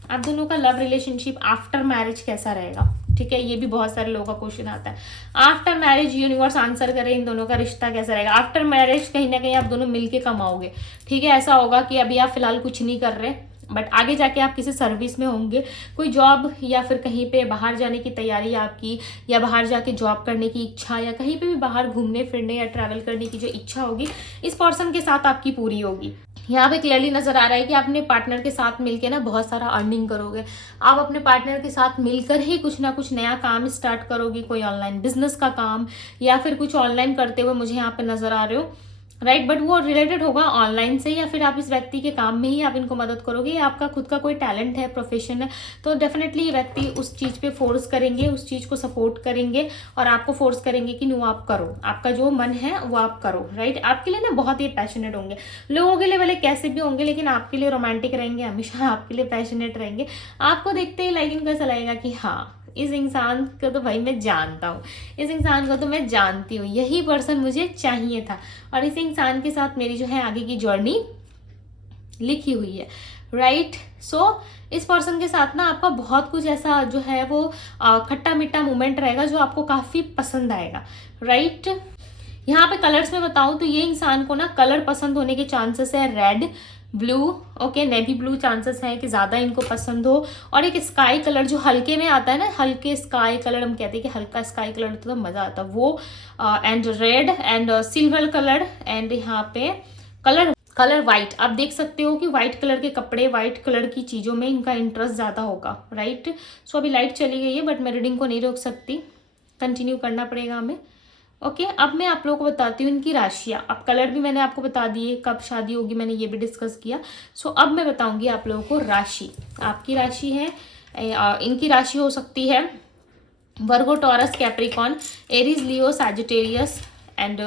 आप दोनों का लव रिलेशनशिप आफ्टर मैरिज कैसा रहेगा, ठीक है। ये भी बहुत सारे लोगों का क्वेश्चन आता है। आफ्टर मैरिज यूनिवर्स आंसर करे इन दोनों का रिश्ता कैसा रहेगा। आफ्टर मैरिज कहीं ना कहीं आप दोनों मिलके कमाओगे, ठीक है। ऐसा होगा कि अभी आप फिलहाल कुछ नहीं कर रहे, बट आगे जाके आप किसी सर्विस में होंगे, कोई जॉब या फिर कहीं पे बाहर जाने की तैयारी आपकी, या बाहर जाके जॉब करने की इच्छा, या कहीं पे भी बाहर घूमने फिरने या ट्रैवल करने की जो इच्छा होगी इस पर्सन के साथ आपकी पूरी होगी। यहाँ पे क्लियरली नजर आ रहा है कि आप अपने पार्टनर के साथ मिलके ना बहुत सारा अर्निंग करोगे। आप अपने पार्टनर के साथ मिलकर ही कुछ ना कुछ नया काम स्टार्ट करोगे, कोई ऑनलाइन बिजनेस का काम या फिर कुछ ऑनलाइन करते हुए मुझे यहाँ पे नजर आ रहे हो, राइट। बट वो रिलेटेड होगा ऑनलाइन से, या फिर आप इस व्यक्ति के काम में ही आप इनको मदद करोगे, या आपका खुद का कोई टैलेंट है, प्रोफेशन है, तो डेफिनेटली ये व्यक्ति उस चीज़ पे फोर्स करेंगे, उस चीज़ को सपोर्ट करेंगे और आपको फोर्स करेंगे कि नो आप करो, आपका जो मन है वो आप करो, राइट। आपके लिए ना बहुत ही पैशनेट होंगे। लोगों के लिए भले कैसे भी होंगे, लेकिन आपके लिए रोमांटिक रहेंगे, हमेशा आपके लिए पैशनेट रहेंगे। आपको देखते ही लाइक इनको ऐसा लगेगा कि हाँ इस इंसान को तो भाई मैं जानता हूँ, इस इंसान को तो मैं जानती हूँ, यही पर्सन मुझे चाहिए था, और इस इंसान के साथ मेरी जो है आगे की जर्नी लिखी हुई है, राइट। सो इस पर्सन के साथ ना आपका बहुत कुछ ऐसा जो है वो खट्टा मीठा मोमेंट रहेगा जो आपको काफ़ी पसंद आएगा, राइट। यहाँ पे कलर्स में बताऊँ तो ये इंसान को ना कलर पसंद होने के चांसेस है red, blue, okay, navy blue chances हैं कि ज़्यादा इनको पसंद हो, और एक स्काई कलर जो हल्के में आता है ना, हल्के स्काई कलर हम कहते हैं कि हल्का स्काई कलर तो मज़ा आता है वो, and red and silver colour, and यहाँ पे कलर वाइट। आप देख सकते हो कि वाइट कलर के कपड़े, वाइट कलर की चीज़ों में इनका इंटरेस्ट ज़्यादा होगा, राइट। सो अभी लाइट चली गई है बट मैं रीडिंग को नहीं रोक सकती, कंटिन्यू करना पड़ेगा हमें, ओके। अब मैं आप लोगों को बताती हूँ इनकी राशियाँ। अब कलर भी मैंने आपको बता दिए, कब शादी होगी मैंने ये भी डिस्कस किया। सो अब मैं बताऊँगी आप लोगों को राशि। आपकी राशि है, इनकी राशि हो सकती है Virgo, Taurus, Capricorn, Aries, Leo, Sagittarius and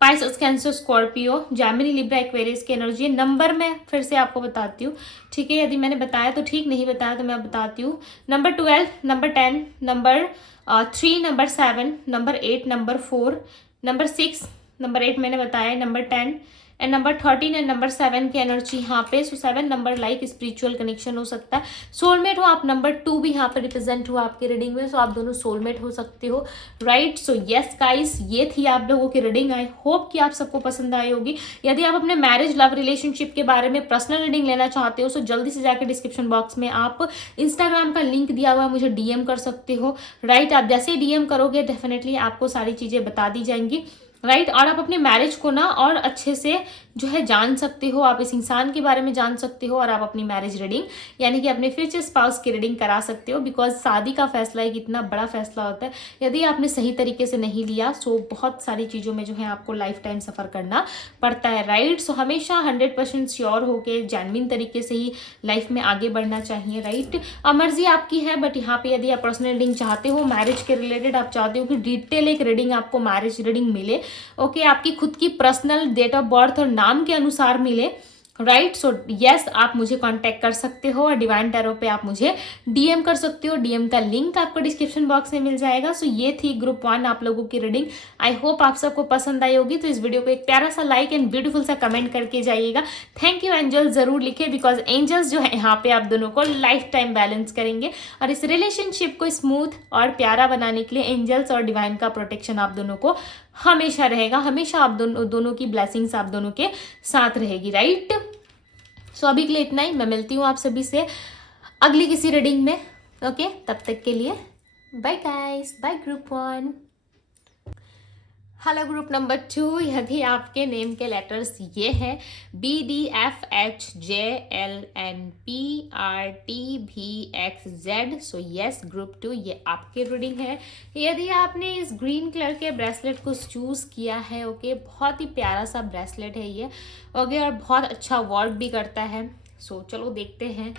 Pisces, Cancer, Scorpio, Gemini, Libra, Aquarius की एनर्जी है। नंबर मैं फिर से आपको बताती हूँ, ठीक है, यदि मैंने बताया तो ठीक, नहीं बताया तो मैं बताती हूँ। Number 12, number 10, number 3, number 7, number 8, number 4, number 6, number 8 मैंने बताया, number 10 and number 13 and number 7 की एनर्जी यहाँ पे। सो 7 नंबर लाइक स्पिरिचुअल कनेक्शन हो सकता है, सोलमेट हो आप। नंबर 2 भी यहाँ पे रिप्रेजेंट हुआ आपकी रीडिंग में, सो आप दोनों सोलमेट हो सकते हो, राइट। सो यस गाइस, ये थी आप लोगों की रीडिंग। आई होप कि आप सबको पसंद आई होगी। यदि आप अपने मैरिज, लव, रिलेशनशिप के बारे में पर्सनल रीडिंग लेना चाहते हो, सो जल्दी से जाकर डिस्क्रिप्शन बॉक्स में आप इंस्टाग्राम का लिंक दिया हुआ है, मुझे डीएम कर सकते हो, राइट। आप जैसे डीएम करोगे डेफिनेटली आपको सारी चीजें बता दी जाएंगी, राइट। और आप अपने मैरिज को ना और अच्छे से जो है जान सकते हो, आप इस इंसान के बारे में जान सकते हो, और आप अपनी मैरिज रीडिंग यानी कि अपने फ्यूचर स्पाउस की रीडिंग करा सकते हो। बिकॉज शादी का फैसला एक इतना बड़ा फैसला होता है, यदि आपने सही तरीके से नहीं लिया सो बहुत सारी चीज़ों में जो है आपको लाइफ टाइम सफ़र करना पड़ता है, राइट। सो हमेशा 100% श्योर होकर जेन्युइन तरीके से ही लाइफ में आगे बढ़ना चाहिए, राइट। मर्जी आपकी है, बट यहाँ पे यदि आप पर्सनल रीडिंग चाहते हो, मैरिज के रिलेटेड आप चाहते हो कि डिटेल एक रीडिंग आपको मैरिज रीडिंग मिले, ओके, आपकी खुद की पर्सनल डेट ऑफ बर्थ और नाम के अनुसार मिले, राइट। सो यस, आप मुझे कांटेक्ट कर सकते हो और डिवाइन टैरो पे आप मुझे डीएम कर सकते हो। डीएम का लिंक आपको डिस्क्रिप्शन बॉक्स में मिल जाएगा। सो ये थी ग्रुप 1 आप लोगों की रीडिंग। आई होप आप सबको पसंद आई होगी। तो इस वीडियो को एक प्यारा सा लाइक एंड ब्यूटीफुल सा कमेंट करके जाइएगा। थैंक यू एंजल्स जरूर लिखे, बिकॉज एंजल्स जो है यहाँ पे आप दोनों को लाइफ टाइम बैलेंस करेंगे, और इस रिलेशनशिप को स्मूथ और प्यारा बनाने के लिए एंजल्स और डिवाइन का प्रोटेक्शन आप दोनों को हमेशा रहेगा। हमेशा आप दोनों की ब्लेसिंग्स आप दोनों के साथ रहेगी, राइट। सो अभी के लिए इतना ही। मैं मिलती हूँ आप सभी से अगली किसी रीडिंग में, ओके। तब तक के लिए bye guys, bye group 1। Hello group number 2। यदि आपके नेम के लेटर्स ये हैं BDFHJLNPRTVXZ, सो यस ग्रुप 2, ये आपके रीडिंग है। यदि आपने इस ग्रीन कलर के ब्रेसलेट को चूज किया है, ओके, बहुत ही प्यारा सा ब्रेसलेट है ये, ओके, और बहुत अच्छा वर्क भी करता है। सो चलो देखते हैं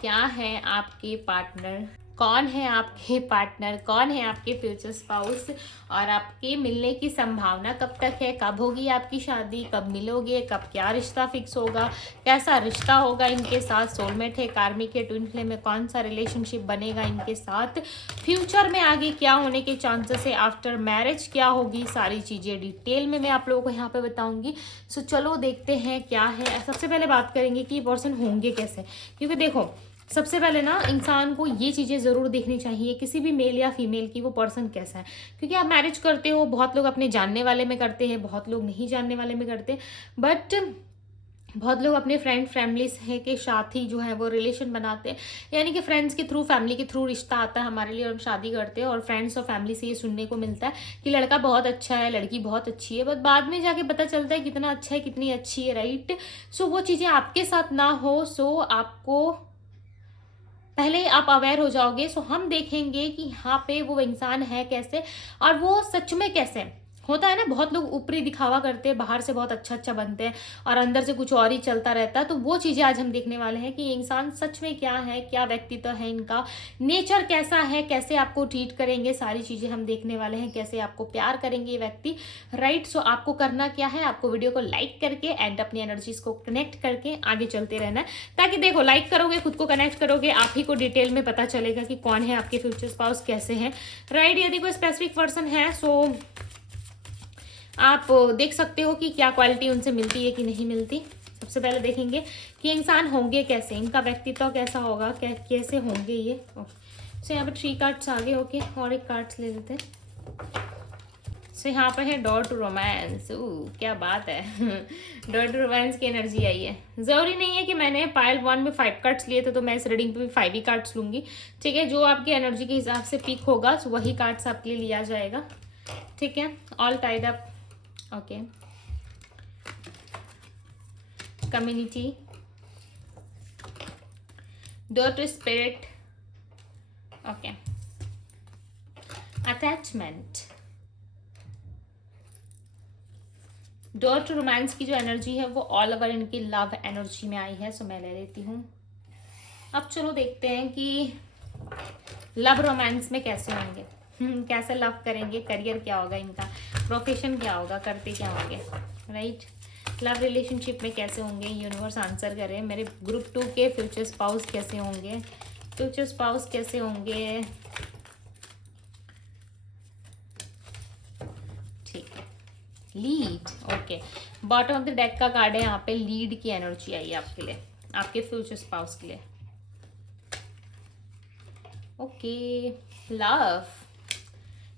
क्या है आपके पार्टनर, कौन है आपके पार्टनर, कौन है आपके फ्यूचर स्पाउस, और आपके मिलने की संभावना कब तक है, कब होगी आपकी शादी, कब मिलोगे, कब क्या रिश्ता फिक्स होगा, कैसा रिश्ता होगा इनके साथ, सोलमेट है, कार्मिक है, ट्विन फ्लेम में, कौन सा रिलेशनशिप बनेगा इनके साथ, फ्यूचर में आगे क्या होने के चांसेस है, आफ्टर मैरिज क्या होगी, सारी चीज़ें डिटेल में मैं आप लोगों को यहाँ पे बताऊंगी। सो चलो देखते हैं क्या है। सबसे पहले बात करेंगे कि ये पर्सन होंगे कैसे, क्योंकि देखो सबसे पहले ना इंसान को ये चीज़ें ज़रूर देखनी चाहिए किसी भी मेल या फीमेल की, वो पर्सन कैसा है। क्योंकि आप मैरिज करते हो, बहुत लोग अपने जानने वाले में करते हैं, बहुत लोग नहीं जानने वाले में करते, बट बहुत लोग अपने फ्रेंड फैमिलीज है के साथ ही जो है वो रिलेशन बनाते हैं, यानी कि फ्रेंड्स के थ्रू, फैमिली के थ्रू रिश्ता आता है हमारे लिए और हम शादी करते हैं। और फ्रेंड्स और फैमिली से ये सुनने को मिलता है कि लड़का बहुत अच्छा है, लड़की बहुत अच्छी है, बट बाद में जाके पता चलता है कितना अच्छा है, कितनी अच्छी है, राइट। सो वो चीज़ें आपके साथ ना हो, सो आपको पहले आप अवेयर हो जाओगे। सो हम देखेंगे कि यहाँ पे वो इंसान है कैसे और वो सच में कैसे होता है ना। बहुत लोग ऊपरी दिखावा करते हैं, बाहर से बहुत अच्छा अच्छा बनते हैं और अंदर से कुछ और ही चलता रहता है। तो वो चीज़ें आज हम देखने वाले हैं कि ये इंसान सच में क्या है, क्या व्यक्तित्व है इनका, नेचर कैसा है, कैसे आपको ट्रीट करेंगे, सारी चीज़ें हम देखने वाले हैं, कैसे आपको प्यार करेंगे ये व्यक्ति, राइट। सो आपको करना क्या है, आपको वीडियो को लाइक करके एंड अपनी एनर्जीज को कनेक्ट करके आगे चलते रहना है, ताकि देखो लाइक करोगे, खुद को कनेक्ट करोगे, आप ही को डिटेल में पता चलेगा कि कौन है आपके फ्यूचर स्पाउस, कैसे हैं, राइट। यदि कोई स्पेसिफिक पर्सन है सो आप देख सकते हो कि क्या क्वालिटी उनसे मिलती है कि नहीं मिलती। सबसे पहले देखेंगे कि इंसान होंगे कैसे, इनका व्यक्तित्व कैसा होगा, कैसे होंगे ये। सो यहाँ पे 3 कार्ड्स आ गए, ओके, और एक कार्ड्स ले लेते हैं। सो यहाँ पे है डोर टू रोमांस। क्या बात है डोर टू रोमांस की एनर्जी आई है। जरूरी नहीं है कि मैंने पाइल 1 में 5 कार्ड्स लिए थे तो मैं इस रीडिंग पे भी 5 ही कार्ड्स लूंगी, ठीक है। जो आपकी एनर्जी के हिसाब से पिक होगा तो वही कार्ड्स आपके लिए लिया जाएगा, ठीक है। All tied up, okay, community, door to spirit, okay, attachment, door to romance की जो एनर्जी है वो ऑल ओवर इनकी लव एनर्जी में आई है। सो मैं ले लेती हूँ। अब चलो देखते हैं कि लव रोमांस में कैसे होंगे कैसे लव करेंगे, करियर क्या होगा इनका, प्रोफेशन क्या होगा, करते क्या होंगे, राइट। लव रिलेशनशिप में कैसे होंगे, यूनिवर्स आंसर करे। मेरे ग्रुप 2 के फ्यूचर स्पाउस कैसे होंगे, फ्यूचर स्पाउस कैसे होंगे, ठीक है। Lead, okay, bottom of the deck का कार्ड है यहाँ पे, लीड की एनर्जी आई है आपके लिए, आपके फ्यूचर स्पाउस के लिए। Okay, love,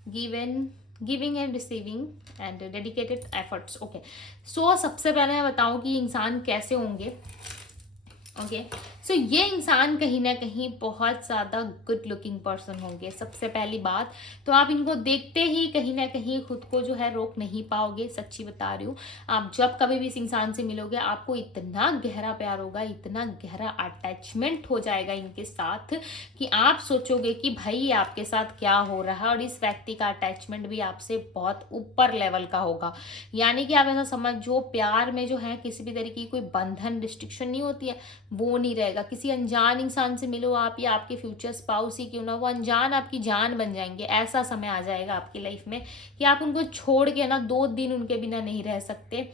giving and receiving and dedicated efforts. Okay, so सबसे पहले मैं बताऊं कि इंसान कैसे होंगे। ओके, सो ये इंसान कहीं ना कहीं बहुत ज़्यादा गुड लुकिंग पर्सन होंगे, सबसे पहली बात तो। आप इनको देखते ही कहीं ना कहीं खुद को जो है रोक नहीं पाओगे, सच्ची बता रही हूँ। आप जब कभी भी इस इंसान से मिलोगे आपको इतना गहरा प्यार होगा, इतना गहरा अटैचमेंट हो जाएगा इनके साथ कि आप सोचोगे कि भाई ये आपके साथ क्या हो रहा है। और इस व्यक्ति का अटैचमेंट भी आपसे बहुत ऊपर लेवल का होगा, यानी कि आप ऐसा समझो प्यार में जो है किसी भी तरीके की कोई बंधन रिस्ट्रिक्शन नहीं होती है, वो नहीं रहेगा। किसी अनजान इंसान से मिलो आप, या आपके फ्यूचर स्पाउस ही क्यों ना, वो अनजान आपकी जान बन जाएंगे। ऐसा समय आ जाएगा आपकी लाइफ में कि आप उनको छोड़ के ना 2 दिन उनके बिना नहीं रह सकते।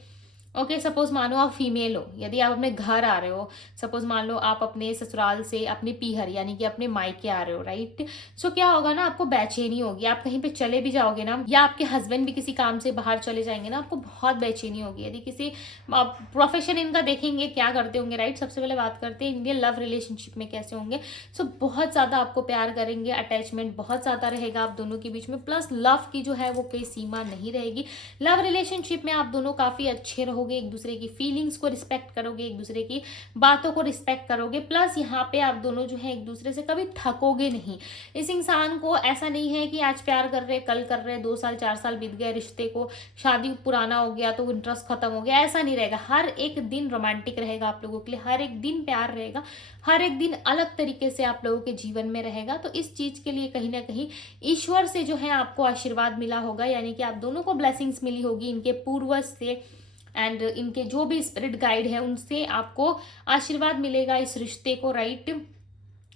ओके, सपोज मानो आप फीमेल हो, यदि आप अपने घर आ रहे हो, सपोज मान लो आप अपने ससुराल से अपने पीहर यानी कि अपने मायके आ रहे हो, राइट। सो क्या होगा ना, आपको बेचैनी होगी। आप कहीं पे चले भी जाओगे ना, या आपके हस्बैंड भी किसी काम से बाहर चले जाएंगे ना, आपको बहुत बेचैनी होगी। यदि किसी प्रोफेशन इनका देखेंगे क्या करते होंगे, राइट। सबसे पहले बात करते हैं इंडियन लव रिलेशनशिप में कैसे होंगे। सो बहुत ज़्यादा आपको प्यार करेंगे, अटैचमेंट बहुत ज़्यादा रहेगा आप दोनों के बीच में, प्लस लव की जो है वो कोई सीमा नहीं रहेगी। लव रिलेशनशिप में आप दोनों काफ़ी अच्छे रहोगे, एक दूसरे की फीलिंग्स को रिस्पेक्ट करोगे, एक दूसरे की बातों को रिस्पेक्ट करोगे, प्लस यहाँ पे आप दोनों जो है एक दूसरे से कभी थकोगे नहीं। इस इंसान को ऐसा नहीं है कि आज प्यार कर रहे कल कर रहे, 2 साल 4 साल बीत गए, रिश्ते को शादी पुराना हो गया तो इंटरेस्ट खत्म हो गया, ऐसा नहीं रहेगा। हर एक दिन रोमांटिक रहेगा आप लोगों के लिए, हर एक दिन प्यार रहेगा, हर एक दिन अलग तरीके से आप लोगों के जीवन में रहेगा। तो इस चीज के लिए कहीं ना कहीं ईश्वर से जो है आपको आशीर्वाद मिला होगा, यानी कि आप दोनों को ब्लेसिंग्स मिली होगी इनके पूर्वज से एंड इनके जो भी स्पिरिट गाइड है उनसे आपको आशीर्वाद मिलेगा इस रिश्ते को, राइट।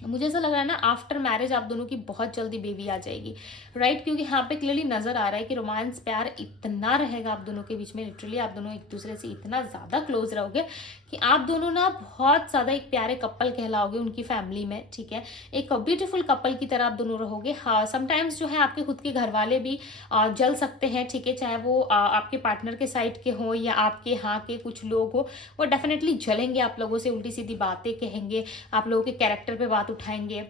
मुझे ऐसा लग रहा है ना आफ्टर मैरिज आप दोनों की बहुत जल्दी बेबी आ जाएगी, राइट। क्योंकि यहाँ पे क्लियरली नजर आ रहा है कि रोमांस प्यार इतना रहेगा आप दोनों के बीच में, लिटरली आप दोनों एक दूसरे से इतना ज़्यादा क्लोज रहोगे कि आप दोनों ना बहुत ज़्यादा एक प्यारे कपल कहलाओगे उनकी फैमिली में, ठीक है। एक ब्यूटीफुल कपल की तरह आप दोनों रहोगे। हाँ, समटाइम्स जो है आपके खुद के घर वाले भी जल सकते हैं, ठीक है, चाहे वो आपके पार्टनर के साइड के हो या आपके यहाँ के कुछ लोग हो, वो डेफिनेटली जलेंगे आप लोगों से, उल्टी सीधी बातें कहेंगे, आप लोगों के कैरेक्टर पे बात उठाएंगे,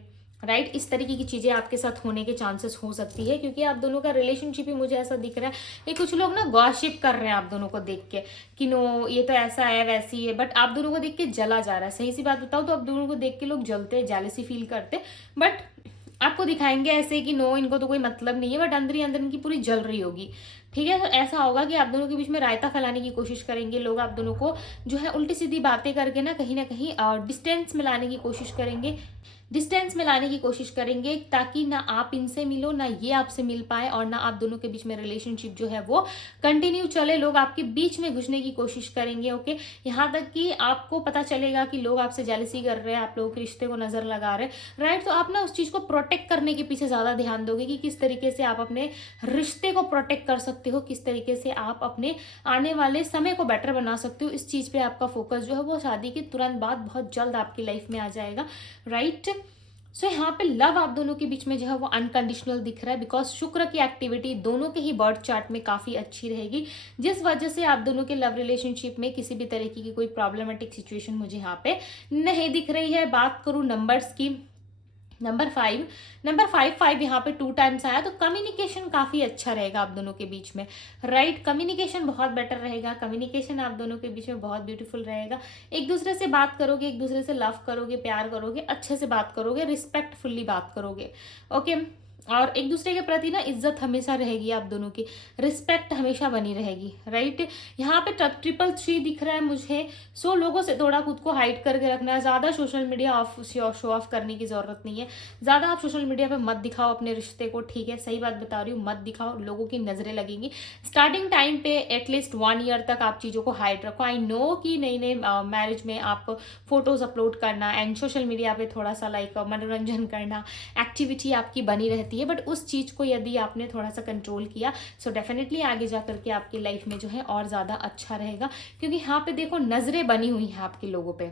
राइट। इस तरीके की चीज़ें आपके साथ होने के चांसेस हो सकती है, क्योंकि आप दोनों का रिलेशनशिप ही मुझे ऐसा दिख रहा है कि कुछ लोग ना गॉसिप कर रहे हैं आप दोनों को देख के कि नो ये तो ऐसा है वैसी है, बट आप दोनों को देख के जला जा रहा है। सही सी बात बताओ तो आप दोनों को देख के लोग जलते, जेलसी फील करते, बट आपको दिखाएंगे ऐसे कि नो इनको तो कोई मतलब नहीं है, बट अंदर ही अंदर इनकी पूरी जल रही होगी, ठीक है। तो ऐसा होगा कि आप दोनों के बीच में रायता फैलाने की कोशिश करेंगे लोग, आप दोनों को जो है उल्टी सीधी बातें करके ना कहीं डिस्टेंस में लाने की कोशिश करेंगे, डिस्टेंस में लाने की कोशिश करेंगे, ताकि ना आप इनसे मिलो ना ये आपसे मिल पाए, और ना आप दोनों के बीच में रिलेशनशिप जो है वो कंटिन्यू चले। लोग आपके बीच में घुसने की कोशिश करेंगे, ओके। यहाँ तक कि आपको पता चलेगा कि लोग आपसे जेलसी कर रहे हैं, आप लोगों के रिश्ते को नजर लगा रहे हैं, राइट। तो आप ना उस चीज को प्रोटेक्ट करने के पीछे ज्यादा ध्यान दोगे कि किस तरीके से आप अपने रिश्ते को प्रोटेक्ट कर सकते हो, किस तरीके से आप अपने आने वाले समय को बेटर बना सकते हो। इस चीज पे आपका फोकस जो है वो शादी के तुरंत बाद बहुत जल्द आपकी लाइफ में आ जाएगा, राइट। सो यहाँ पे लव आप दोनों के बीच में जो है वो अनकंडीशनल दिख रहा है, बिकॉज शुक्र की एक्टिविटी दोनों के ही बर्थ चार्ट में काफ़ी अच्छी रहेगी, जिस वजह से आप दोनों के लव रिलेशनशिप में किसी भी तरीके की कोई प्रॉब्लमेटिक सिचुएशन मुझे यहाँ पे नहीं दिख रही है। बात करूँ नंबर्स की, नंबर 5 यहाँ पे 2 टाइम्स आया, तो कम्युनिकेशन काफ़ी अच्छा रहेगा आप दोनों के बीच में, राइट। कम्युनिकेशन बहुत बेटर रहेगा, कम्युनिकेशन आप दोनों के बीच में बहुत ब्यूटीफुल रहेगा। एक दूसरे से बात करोगे, एक दूसरे से लव करोगे, प्यार करोगे, अच्छे से बात करोगे, रिस्पेक्टफुल्ली बात करोगे, ओके। और एक दूसरे के प्रति ना इज्जत हमेशा रहेगी आप दोनों की, रिस्पेक्ट हमेशा बनी रहेगी, राइट। यहाँ पे 333 दिख रहा है मुझे। सो लोगों से थोड़ा खुद को हाइड करके रखना है, ज़्यादा सोशल मीडिया शो ऑफ करने की ज़रूरत नहीं है, ज़्यादा आप सोशल मीडिया पे मत दिखाओ अपने रिश्ते को, ठीक है, सही बात बता रही हूँ, मत दिखाओ, लोगों की नज़रें लगेंगी। स्टार्टिंग टाइम पे एटलीस्ट 1 ईयर तक आप चीज़ों को हाइड रखो। आई नो कि नई नई मैरिज में आप फोटोज़ अपलोड करना एंड सोशल मीडिया पे थोड़ा सा लाइक मनोरंजन करना, एक्टिविटी आपकी बनी रहती है, बट उस चीज़ को यदि आपने थोड़ा सा कंट्रोल किया सो डेफिनेटली आगे जा करके आपकी लाइफ में जो है और ज़्यादा अच्छा रहेगा। क्योंकि यहाँ पे देखो नज़रें बनी हुई हैं आपके लोगों पे,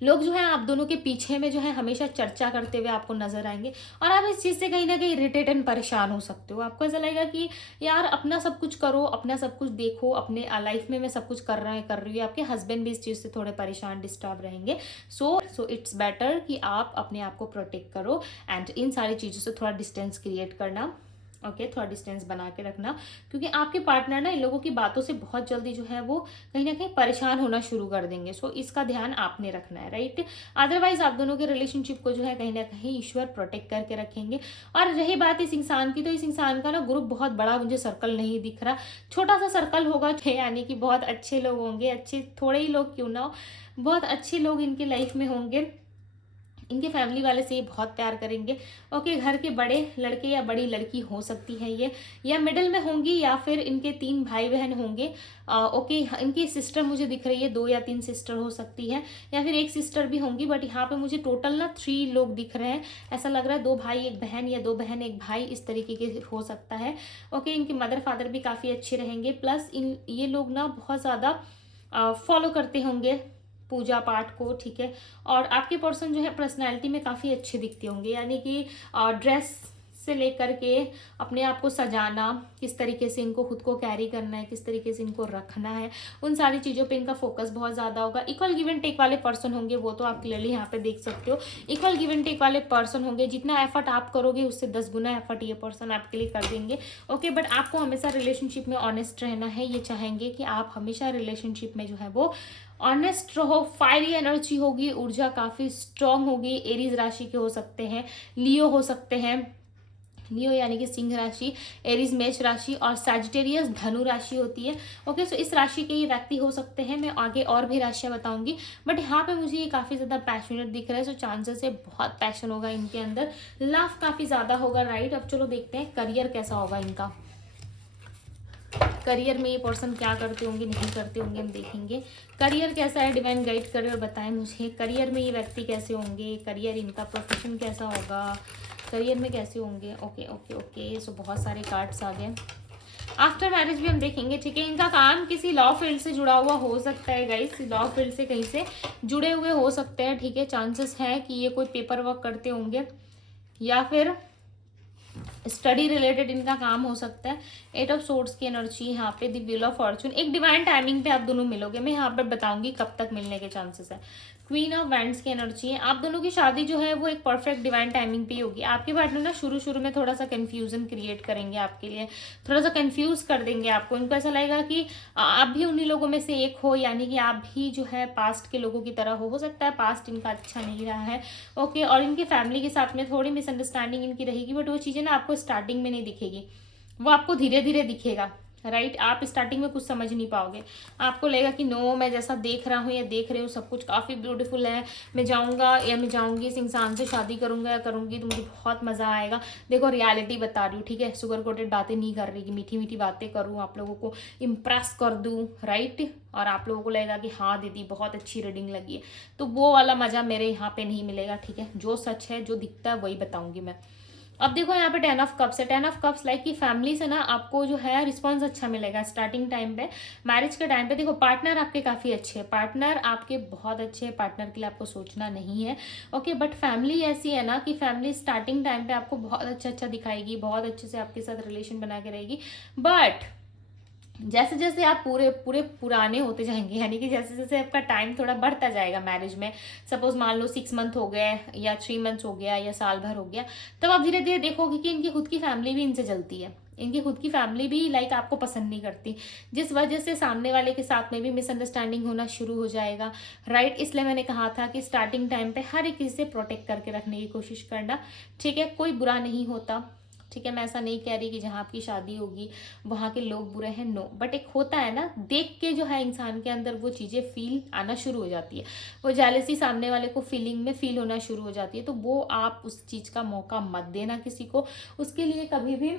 लोग जो है आप दोनों के पीछे में जो है हमेशा चर्चा करते हुए आपको नजर आएंगे, और आप इस चीज़ से कहीं ना कहीं इरिटेट एंड परेशान हो सकते हो। आपको ऐसा लगेगा कि यार अपना सब कुछ करो, अपना सब कुछ देखो, अपने लाइफ में मैं सब कुछ कर रही हूँ। आपके हस्बैंड भी इस चीज़ से थोड़े परेशान डिस्टर्ब रहेंगे। सो इट्स बेटर कि आप अपने आप को प्रोटेक्ट करो एंड इन सारी चीज़ों से थोड़ा डिस्टेंस क्रिएट करना। ओके, थोड़ा डिस्टेंस बना के रखना, क्योंकि आपके पार्टनर ना इन लोगों की बातों से बहुत जल्दी जो है वो कहीं ना कहीं परेशान होना शुरू कर देंगे। सो इसका ध्यान आपने रखना है, राइट। अदरवाइज आप दोनों के रिलेशनशिप को जो है कहीं ना कहीं ईश्वर प्रोटेक्ट करके रखेंगे। और रही बात इस इंसान की, तो इस इंसान का ना ग्रुप बहुत बड़ा मुझे सर्कल नहीं दिख रहा, छोटा सा सर्कल होगा, यानी कि बहुत अच्छे लोग होंगे, अच्छे थोड़े ही लोग क्यों ना हो, बहुत अच्छे लोग इनके लाइफ में होंगे। इनके फैमिली वाले से ये बहुत प्यार करेंगे। ओके, घर के बड़े लड़के या बड़ी लड़की हो सकती है ये, या मिडिल में होंगी, या फिर इनके 3 भाई बहन होंगे। ओके, इनकी सिस्टर मुझे दिख रही है, 2 या 3 सिस्टर हो सकती है, या फिर 1 सिस्टर भी होंगी, बट यहाँ पे मुझे टोटल ना 3 लोग दिख रहे हैं। ऐसा लग रहा है 2 भाई 1 बहन, या 2 बहन 1 भाई, इस तरीके के हो सकता है। ओके, इनके मदर फादर भी काफ़ी अच्छे रहेंगे, प्लस ये लोग ना बहुत ज़्यादा फॉलो करते होंगे पूजा पाठ को, ठीक है। और आपके पर्सन जो है पर्सनैलिटी में काफ़ी अच्छे दिखते होंगे, यानी कि ड्रेस से लेकर के अपने आप को सजाना, किस तरीके से इनको खुद को कैरी करना है, किस तरीके से इनको रखना है, उन सारी चीज़ों पे इनका फोकस बहुत ज़्यादा होगा। इक्वल गिव एंड टेक वाले पर्सन होंगे, वो तो आप क्लियरली यहाँ पे देख सकते हो। इक्वल गिव एंड टेक वाले पर्सन होंगे, जितना एफर्ट आप करोगे उससे 10 गुना एफर्ट ये पर्सन आपके लिए कर देंगे। ओके, बट आपको हमेशा रिलेशनशिप में ऑनेस्ट रहना है। ये चाहेंगे कि आप हमेशा रिलेशनशिप में जो है वो ऑनेस्ट रहो। फायरी एनर्जी होगी, ऊर्जा काफ़ी स्ट्रांग होगी। एरीज राशि के हो सकते हैं, लियो हो सकते हैं, लियो यानी कि सिंह राशि, एरीज मेष राशि, और सैजिटेरियस धनु राशि होती है। ओके, सो इस राशि के ये व्यक्ति हो सकते हैं। मैं आगे और भी राशियां बताऊंगी, बट यहाँ पे मुझे ये काफ़ी ज़्यादा पैशनेट दिख रहा है। सो चांसेस है बहुत पैशन होगा इनके अंदर, लव काफ़ी ज़्यादा होगा, राइट। अब चलो देखते हैं करियर कैसा होगा इनका। करियर में ये पर्सन क्या करते होंगे, नहीं करते होंगे, हम देखेंगे। करियर कैसा है, डिवाइन गाइड करें और बताएं मुझे। करियर में ये व्यक्ति कैसे होंगे, करियर इनका, प्रोफेशन कैसा होगा, करियर में कैसे होंगे। ओके ओके ओके, सो बहुत सारे कार्ड्स आ गए। आफ्टर मैरिज भी हम देखेंगे, ठीक है। इनका काम किसी लॉ फील्ड से जुड़ा हुआ हो सकता है गाइस, लॉ फील्ड से कहीं से जुड़े हुए हो सकते हैं, ठीक है। चांसेस है कि ये कोई पेपर वर्क करते होंगे, या फिर स्टडी रिलेटेड इनका काम हो सकता है। 8 ऑफ सोर्ड्स की एनर्जी यहाँ पे, द व्हील ऑफ फॉर्चून। एक डिवाइन टाइमिंग पे आप दोनों मिलोगे, मैं यहाँ पे बताऊंगी कब तक मिलने के चांसेस है। क्वीन ऑफ वैंड्स की एनर्जी है। आप दोनों की शादी जो है वो एक परफेक्ट डिवाइन टाइमिंग पे ही होगी। आपके पार्टनर ना शुरू में थोड़ा सा कंफ्यूजन क्रिएट करेंगे आपके लिए, थोड़ा सा कंफ्यूज कर देंगे आपको। इनको ऐसा लगेगा कि आप भी उन्हीं लोगों में से एक हो, यानी कि आप भी जो है पास्ट के लोगों की तरह हो सकता है पास्ट इनका अच्छा नहीं रहा है। ओके, और इनकी फैमिली के साथ में थोड़ी मिसअंडरस्टैंडिंग इनकी रहेगी, बट वो चीज़ें ना आपको स्टार्टिंग में नहीं दिखेगी, वो आपको धीरे धीरे दिखेगा, राइट। आप स्टार्टिंग में कुछ समझ नहीं पाओगे, आपको लगेगा कि नो, मैं जैसा देख रहा हूँ या देख रही हूँ सब कुछ काफ़ी ब्यूटीफुल है, मैं जाऊँगा या मैं जाऊँगी इस इंसान से शादी करूँगा या करूँगी तो मुझे बहुत मज़ा आएगा। देखो रियलिटी बता रही हूँ, ठीक है, सुगर कोटेड बातें नहीं कर रही कि मीठी मीठी बातें करूँ, आप लोगों को इम्प्रेस कर दूँ, राइट। और आप लोगों को लगेगा कि हाँ दीदी बहुत अच्छी रीडिंग लगी है, तो वो वाला मज़ा मेरे यहाँ पे नहीं मिलेगा, ठीक है। जो सच है, जो दिखता है वही बताऊँगी मैं। अब देखो यहाँ पे 10 ऑफ कप्स है। 10 ऑफ कप्स लाइक कि फैमिली से ना आपको जो है रिस्पांस अच्छा मिलेगा स्टार्टिंग टाइम पे, मैरिज के टाइम पे। देखो पार्टनर आपके काफ़ी अच्छे हैं, पार्टनर आपके बहुत अच्छे हैं, पार्टनर के लिए आपको सोचना नहीं है। ओके, बट फैमिली ऐसी है ना कि फैमिली स्टार्टिंग टाइम पे आपको बहुत अच्छा दिखाएगी, बहुत अच्छे से आपके साथ रिलेशन बना के रहेगी, बट जैसे जैसे आप पूरे पूरे पुराने होते जाएंगे, यानी कि जैसे जैसे आपका टाइम थोड़ा बढ़ता जाएगा मैरिज में, सपोज मान लो 6 मंथ हो गए या 3 मंथ्स हो गया या साल भर हो गया, तब आप धीरे धीरे देखोगे कि इनकी खुद की फैमिली भी इनसे जलती है, इनकी खुद की फैमिली भी लाइक आपको पसंद नहीं करती, जिस वजह से सामने वाले के साथ में भी मिसअंडरस्टैंडिंग होना शुरू हो जाएगा, राइट। इसलिए मैंने कहा था कि स्टार्टिंग टाइम पे हर एक चीज़ से प्रोटेक्ट करके रखने की कोशिश करना, ठीक है। कोई बुरा नहीं होता, ठीक है। मैं ऐसा नहीं कह रही कि जहाँ आपकी शादी होगी वहाँ के लोग बुरे हैं, नो, बट एक होता है ना, देख के जो है इंसान के अंदर वो चीज़ें फील आना शुरू हो जाती है, वो जेलसी सामने वाले को फीलिंग में फील होना शुरू हो जाती है, तो वो आप उस चीज़ का मौका मत देना किसी को, उसके लिए कभी भी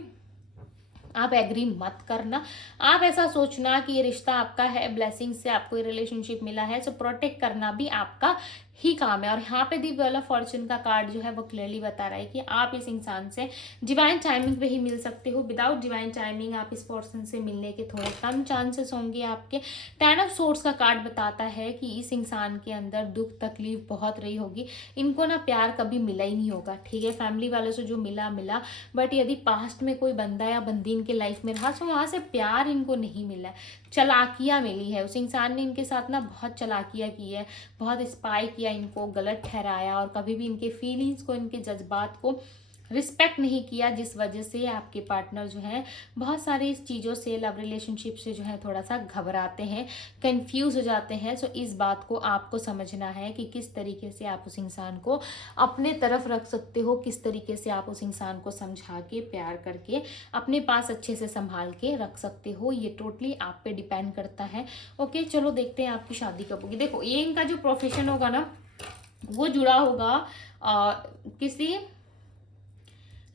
आप एग्री मत करना। आप ऐसा सोचना कि ये रिश्ता आपका है, ब्लेसिंग से आपको ये रिलेशनशिप मिला है, सो प्रोटेक्ट करना भी आपका ही काम है। और यहाँ पे दी व्हील ऑफ फॉर्चून का कार्ड जो है वो क्लियरली बता रहा है कि आप इस इंसान से डिवाइन टाइमिंग पे ही मिल सकते हो। विदाउट डिवाइन टाइमिंग आप इस पर्सन से मिलने के थोड़े कम चांसेस होंगे आपके। 10 ऑफ सोर्ड्स का कार्ड बताता है कि इस इंसान के अंदर दुख तकलीफ बहुत रही होगी, इनको ना प्यार कभी मिला ही नहीं होगा, ठीक है। फैमिली वालों से जो मिला, बट यदि पास्ट में कोई बंदा या बंदी इनके लाइफ में रहा तो वहाँ से प्यार इनको नहीं मिला है, चलाकियाँ मिली है। उस इंसान ने इनके साथ ना बहुत चलाकियाँ की है, बहुत स्पाई किया, इनको गलत ठहराया और कभी भी इनके फीलिंग्स को, इनके जज्बात को रिस्पेक्ट नहीं किया, जिस वजह से आपके पार्टनर जो है बहुत सारी इस चीज़ों से, लव रिलेशनशिप से जो है थोड़ा सा घबराते हैं, कंफ्यूज हो जाते हैं। सो इस बात को आपको समझना है कि किस तरीके से आप उस इंसान को अपने तरफ रख सकते हो, किस तरीके से आप उस इंसान को समझा के, प्यार करके अपने पास अच्छे से संभाल के रख सकते हो। ये टोटली आप पे डिपेंड करता है। ओके, चलो देखते हैं आपकी शादी कब होगी। देखो, ये इनका जो प्रोफेशन होगा ना वो जुड़ा होगा किसी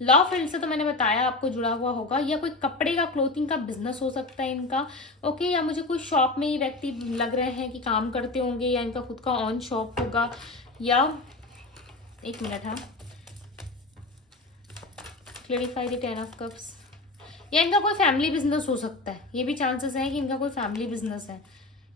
लॉ फील्ड से, तो मैंने बताया आपको जुड़ा हुआ होगा, या कोई कपड़े का, क्लोथिंग का बिजनेस हो सकता है इनका। ओके, या मुझे कोई शॉप में ही व्यक्ति लग रहे हैं कि काम करते होंगे, या इनका खुद का ऑन शॉप होगा, या एक मिनट, हाँ, क्लेरिफाई द 10 ऑफ कप्स, या इनका कोई फैमिली बिजनेस हो सकता है। ये भी चांसेस हैं कि इनका कोई फैमिली बिजनेस है।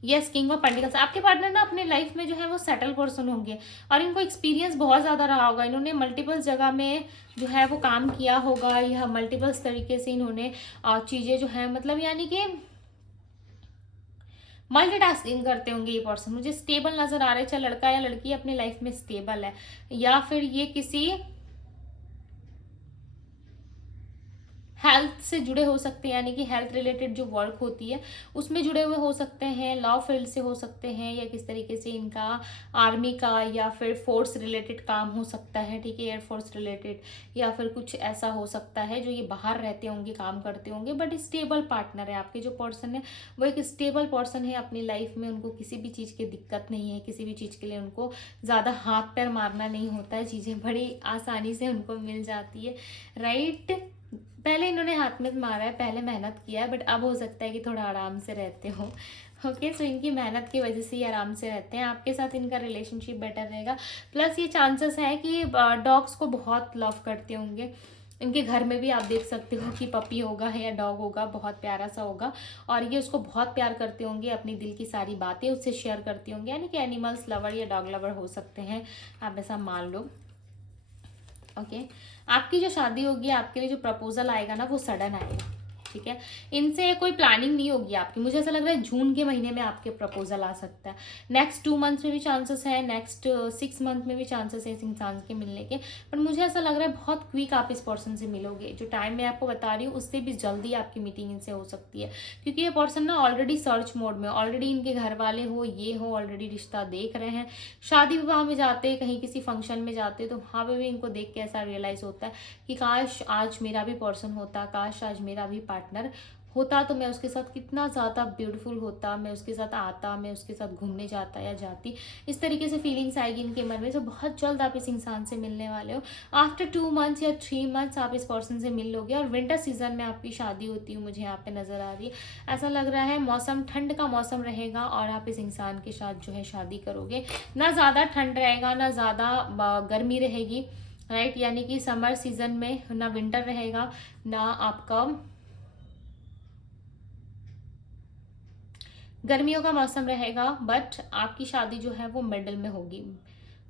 यस, किंग ऑफ पेंटिकल्स, आपके पार्टनर ना अपने लाइफ में जो है वो सेटल पर्सन होंगे और इनको एक्सपीरियंस बहुत ज़्यादा रहा होगा। इन्होंने मल्टीपल जगह में जो है वो काम किया होगा, या मल्टीपल्स तरीके से इन्होंने चीज़ें जो है, मतलब यानी कि मल्टीटास्किंग करते होंगे ये पर्सन। मुझे स्टेबल नज़र आ रहा है, चाहे लड़का या लड़की अपने लाइफ में स्टेबल है, या फिर ये किसी हेल्थ से जुड़े हो सकते हैं, यानी कि हेल्थ रिलेटेड जो वर्क होती है उसमें जुड़े हुए हो सकते हैं, लॉ फील्ड से हो सकते हैं, या किस तरीके से इनका आर्मी का या फिर फोर्स रिलेटेड काम हो सकता है, ठीक है, एयरफोर्स रिलेटेड, या फिर कुछ ऐसा हो सकता है जो ये बाहर रहते होंगे, काम करते होंगे, बट स्टेबल पार्टनर है। आपके जो पर्सन है वो एक स्टेबल पर्सन है अपनी लाइफ में, उनको किसी भी चीज़ की दिक्कत नहीं है, किसी भी चीज़ के लिए उनको ज़्यादा हाथ पैर मारना नहीं होता है, चीज़ें बड़ी आसानी से उनको मिल जाती है, राइट। पहले इन्होंने हाथ में मारा है, पहले मेहनत किया है, बट अब हो सकता है कि थोड़ा आराम से रहते हो। ओके, सो इनकी मेहनत की वजह से ये आराम से रहते हैं। आपके साथ इनका रिलेशनशिप बेटर रहेगा। प्लस ये चांसेस है कि डॉग्स को बहुत लव करते होंगे। इनके घर में भी आप देख सकते हो कि पपी होगा या डॉग होगा, बहुत प्यारा सा होगा, और ये उसको बहुत प्यार करते होंगे, अपनी दिल की सारी बातें उससे शेयर करते होंगे, यानी कि एनिमल्स लवर या डॉग लवर हो सकते हैं, आप ऐसा मान लो। ओके, आपकी जो शादी होगी, आपके लिए जो प्रपोजल आएगा ना वो सडन आएगा, ठीक है। इनसे कोई प्लानिंग नहीं होगी आपकी। मुझे ऐसा लग रहा है जून के महीने में आपके प्रपोजल आ सकता है। नेक्स्ट 2 मंथ्स में भी चांसेस है, नेक्स्ट 6 मंथ में भी चांसेस है इस इंसान के मिलने के, पर मुझे ऐसा लग रहा है बहुत क्विक आप इस पर्सन से मिलोगे। जो टाइम मैं आपको बता रही हूँ उससे भी जल्दी आपकी मीटिंग इनसे हो सकती है, क्योंकि ये पर्सन ना ऑलरेडी सर्च मोड में, ऑलरेडी इनके घर वाले हो, ये हो, ऑलरेडी रिश्ता देख रहे हैं। शादी विवाह में जाते, कहीं किसी फंक्शन में जाते, तो वहाँ पे भी इनको देख के ऐसा रियलाइज होता है कि काश आज मेरा भी पर्सन होता, काश आज मेरा भी पार्टनर होता, तो मैं उसके साथ कितना ज़्यादा ब्यूटीफुल होता, मैं उसके साथ आता, मैं उसके साथ घूमने जाता या जाती। इस तरीके से फीलिंग्स आएगी इनके मन में। तो बहुत जल्द आप इस इंसान से मिलने वाले हो। आफ्टर 2 मंथ्स या 3 मंथ्स आप इस पर्सन से मिल लोगे, और विंटर सीजन में आपकी शादी होती है, मुझे यहाँ पे नज़र आ रही है। ऐसा लग रहा है मौसम ठंड का मौसम रहेगा, और आप इस इंसान के साथ जो है शादी करोगे। ना ज़्यादा ठंड रहेगा, ना ज़्यादा गर्मी रहेगी, राइट, यानी कि समर सीजन में ना विंटर रहेगा, ना आपका गर्मियों का मौसम रहेगा, बट आपकी शादी जो है वो मिडल में होगी।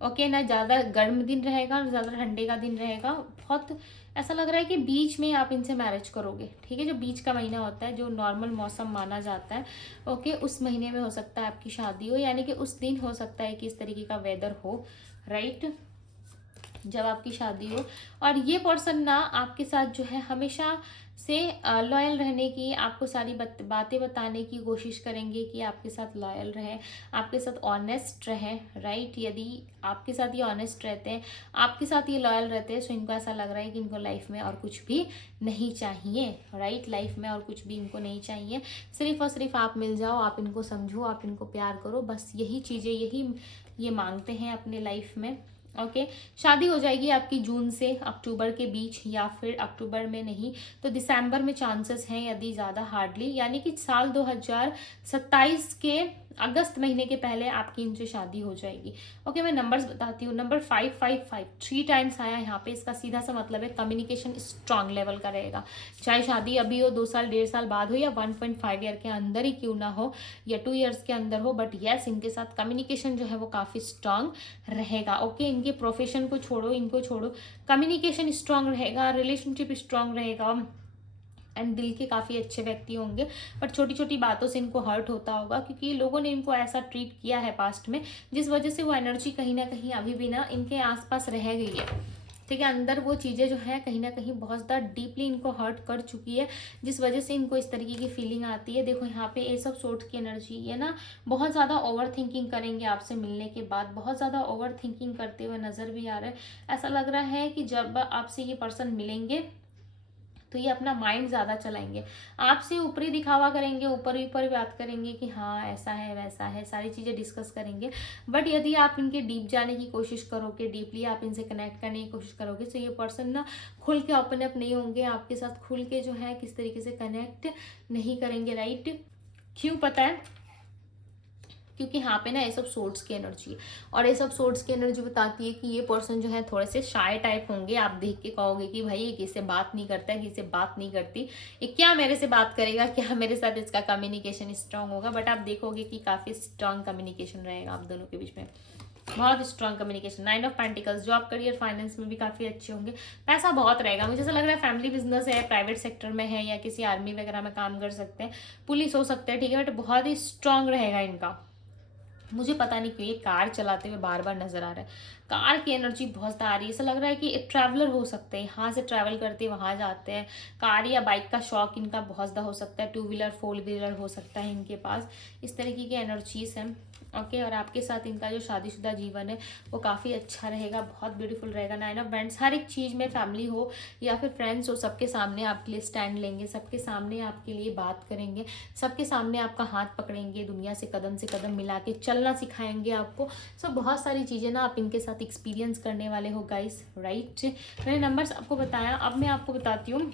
ओके, ना ज़्यादा गर्म दिन रहेगा, ना ज़्यादा ठंडे का दिन रहेगा। बहुत ऐसा लग रहा है कि बीच में आप इनसे मैरिज करोगे, ठीक है। जो बीच का महीना होता है, जो नॉर्मल मौसम माना जाता है, ओके, उस महीने में हो सकता है आपकी शादी हो, यानी कि उस दिन हो सकता है कि इस तरीके का वेदर हो, राइट, जब आपकी शादी हो। और ये पर्सन ना आपके साथ जो है हमेशा से लॉयल रहने की, आपको सारी बातें बताने की कोशिश करेंगे कि आपके साथ लॉयल रहे, आपके साथ ऑनेस्ट रहे, राइट। यदि आपके साथ ये ऑनेस्ट रहते हैं, आपके साथ ये लॉयल रहते हैं, तो इनको ऐसा लग रहा है कि इनको लाइफ में और कुछ भी नहीं चाहिए, राइट। लाइफ में और कुछ भी इनको नहीं चाहिए, सिर्फ और सिर्फ आप मिल जाओ, आप इनको समझो, आप इनको प्यार करो, बस यही चीज़ें, यही ये मांगते हैं अपने लाइफ में। ओके, शादी हो जाएगी आपकी जून से अक्टूबर के बीच, या फिर अक्टूबर में नहीं तो दिसंबर में चांसेस हैं, यदि ज़्यादा हार्डली, यानी कि साल 2027 के अगस्त महीने के पहले आपकी इनसे शादी हो जाएगी। ओके, मैं नंबर्स बताती हूँ। नंबर 555 3 टाइम्स आया यहाँ पे। इसका सीधा सा मतलब है कम्युनिकेशन स्ट्रांग लेवल का रहेगा। चाहे शादी अभी हो, 2 साल 1.5 साल बाद हो, या 1.5 ईयर के अंदर ही क्यों ना हो, या 2 ईयर्स के अंदर हो, बट येस इनके साथ कम्युनिकेशन जो है वो काफ़ी स्ट्रांग रहेगा। ओके, इनके प्रोफेशन को छोड़ो, इनको छोड़ो, कम्युनिकेशन स्ट्रांग रहेगा, रिलेशनशिप स्ट्रांग रहेगा, एंड दिल के काफ़ी अच्छे व्यक्ति होंगे। बट छोटी छोटी बातों से इनको हर्ट होता होगा, क्योंकि लोगों ने इनको ऐसा ट्रीट किया है पास्ट में, जिस वजह से वो एनर्जी कहीं ना कहीं अभी भी ना इनके आसपास रह गई है। ठीक है, अंदर वो चीज़ें जो है कहीं ना कहीं बहुत ज़्यादा डीपली इनको हर्ट कर चुकी है, जिस वजह से इनको इस तरीके की फीलिंग आती है। देखो यहाँ पे ये सब सोर्ट की एनर्जी है ना, बहुत ज़्यादा ओवर थिंकिंग करेंगे आपसे मिलने के बाद, बहुत ज़्यादा ओवर थिंकिंग करते हुए नज़र भी आ रहा है। ऐसा लग रहा है कि जब आपसे ये पर्सन मिलेंगे तो ये अपना माइंड ज़्यादा चलाएंगे, आपसे ऊपरी दिखावा करेंगे, ऊपर ऊपर बात करेंगे कि हाँ ऐसा है वैसा है, सारी चीज़ें डिस्कस करेंगे। बट यदि आप इनके डीप जाने की कोशिश करोगे, डीपली आप इनसे कनेक्ट करने की कोशिश करोगे, तो ये पर्सन ना खुल के ओपन अप नहीं होंगे आपके साथ, खुल के जो है किस तरीके से कनेक्ट नहीं करेंगे। राइट, क्यों पता है? क्योंकि यहाँ पे ना ये सब सोर्ट्स की एनर्जी है, और ये सब सोर्ट्स की एनर्जी बताती है कि ये पर्सन जो है थोड़े से शाय टाइप होंगे। आप देख के कहोगे कि भाई ये किससे बात नहीं करता है, किससे बात नहीं करती, ये क्या मेरे से बात करेगा, क्या मेरे साथ इसका कम्युनिकेशन स्ट्रांग होगा। बट आप देखोगे कि काफ़ी स्ट्रांग कम्युनिकेशन रहेगा आप दोनों के बीच में, बहुत strong communication. 9 of pentacles, job career finance में भी काफ़ी अच्छे होंगे, पैसा बहुत रहेगा। मुझे ऐसा लग रहा है फैमिली बिजनेस है, प्राइवेट सेक्टर में है, या किसी आर्मी वगैरह में काम कर सकते हैं, पुलिस हो सकते हैं। ठीक है, बट बहुत ही स्ट्रांग रहेगा इनका। मुझे पता नहीं क्यों ये कार चलाते हुए बार बार नजर आ रहा है, कार की एनर्जी बहुत ज़्यादा आ रही है। ऐसा लग रहा है कि एक ट्रैवलर हो सकते हैं, यहाँ से ट्रैवल करते वहाँ जाते हैं। कार या बाइक का शौक इनका बहुत ज़्यादा हो सकता है, 2 व्हीलर 4 व्हीलर हो सकता है इनके पास, इस तरीके की एनर्जीज हैं। ओके, और आपके साथ इनका जो शादीशुदा जीवन है वो काफ़ी अच्छा रहेगा, बहुत ब्यूटीफुल रहेगा। 9 ऑफ बैंड्स, हर एक चीज़ में फैमिली हो या फिर फ्रेंड्स हो, सबके सामने आपके लिए स्टैंड लेंगे, सबके सामने आपके लिए बात करेंगे, सबके सामने आपका हाथ पकड़ेंगे, दुनिया से कदम मिला के चलना सिखाएंगे आपको। सो बहुत सारी चीज़ें ना आप इनके साथ एक्सपीरियंस करने वाले हो गाइस। राइट, मैंने नंबर्स आपको बताया, अब मैं आपको बताती हूँ।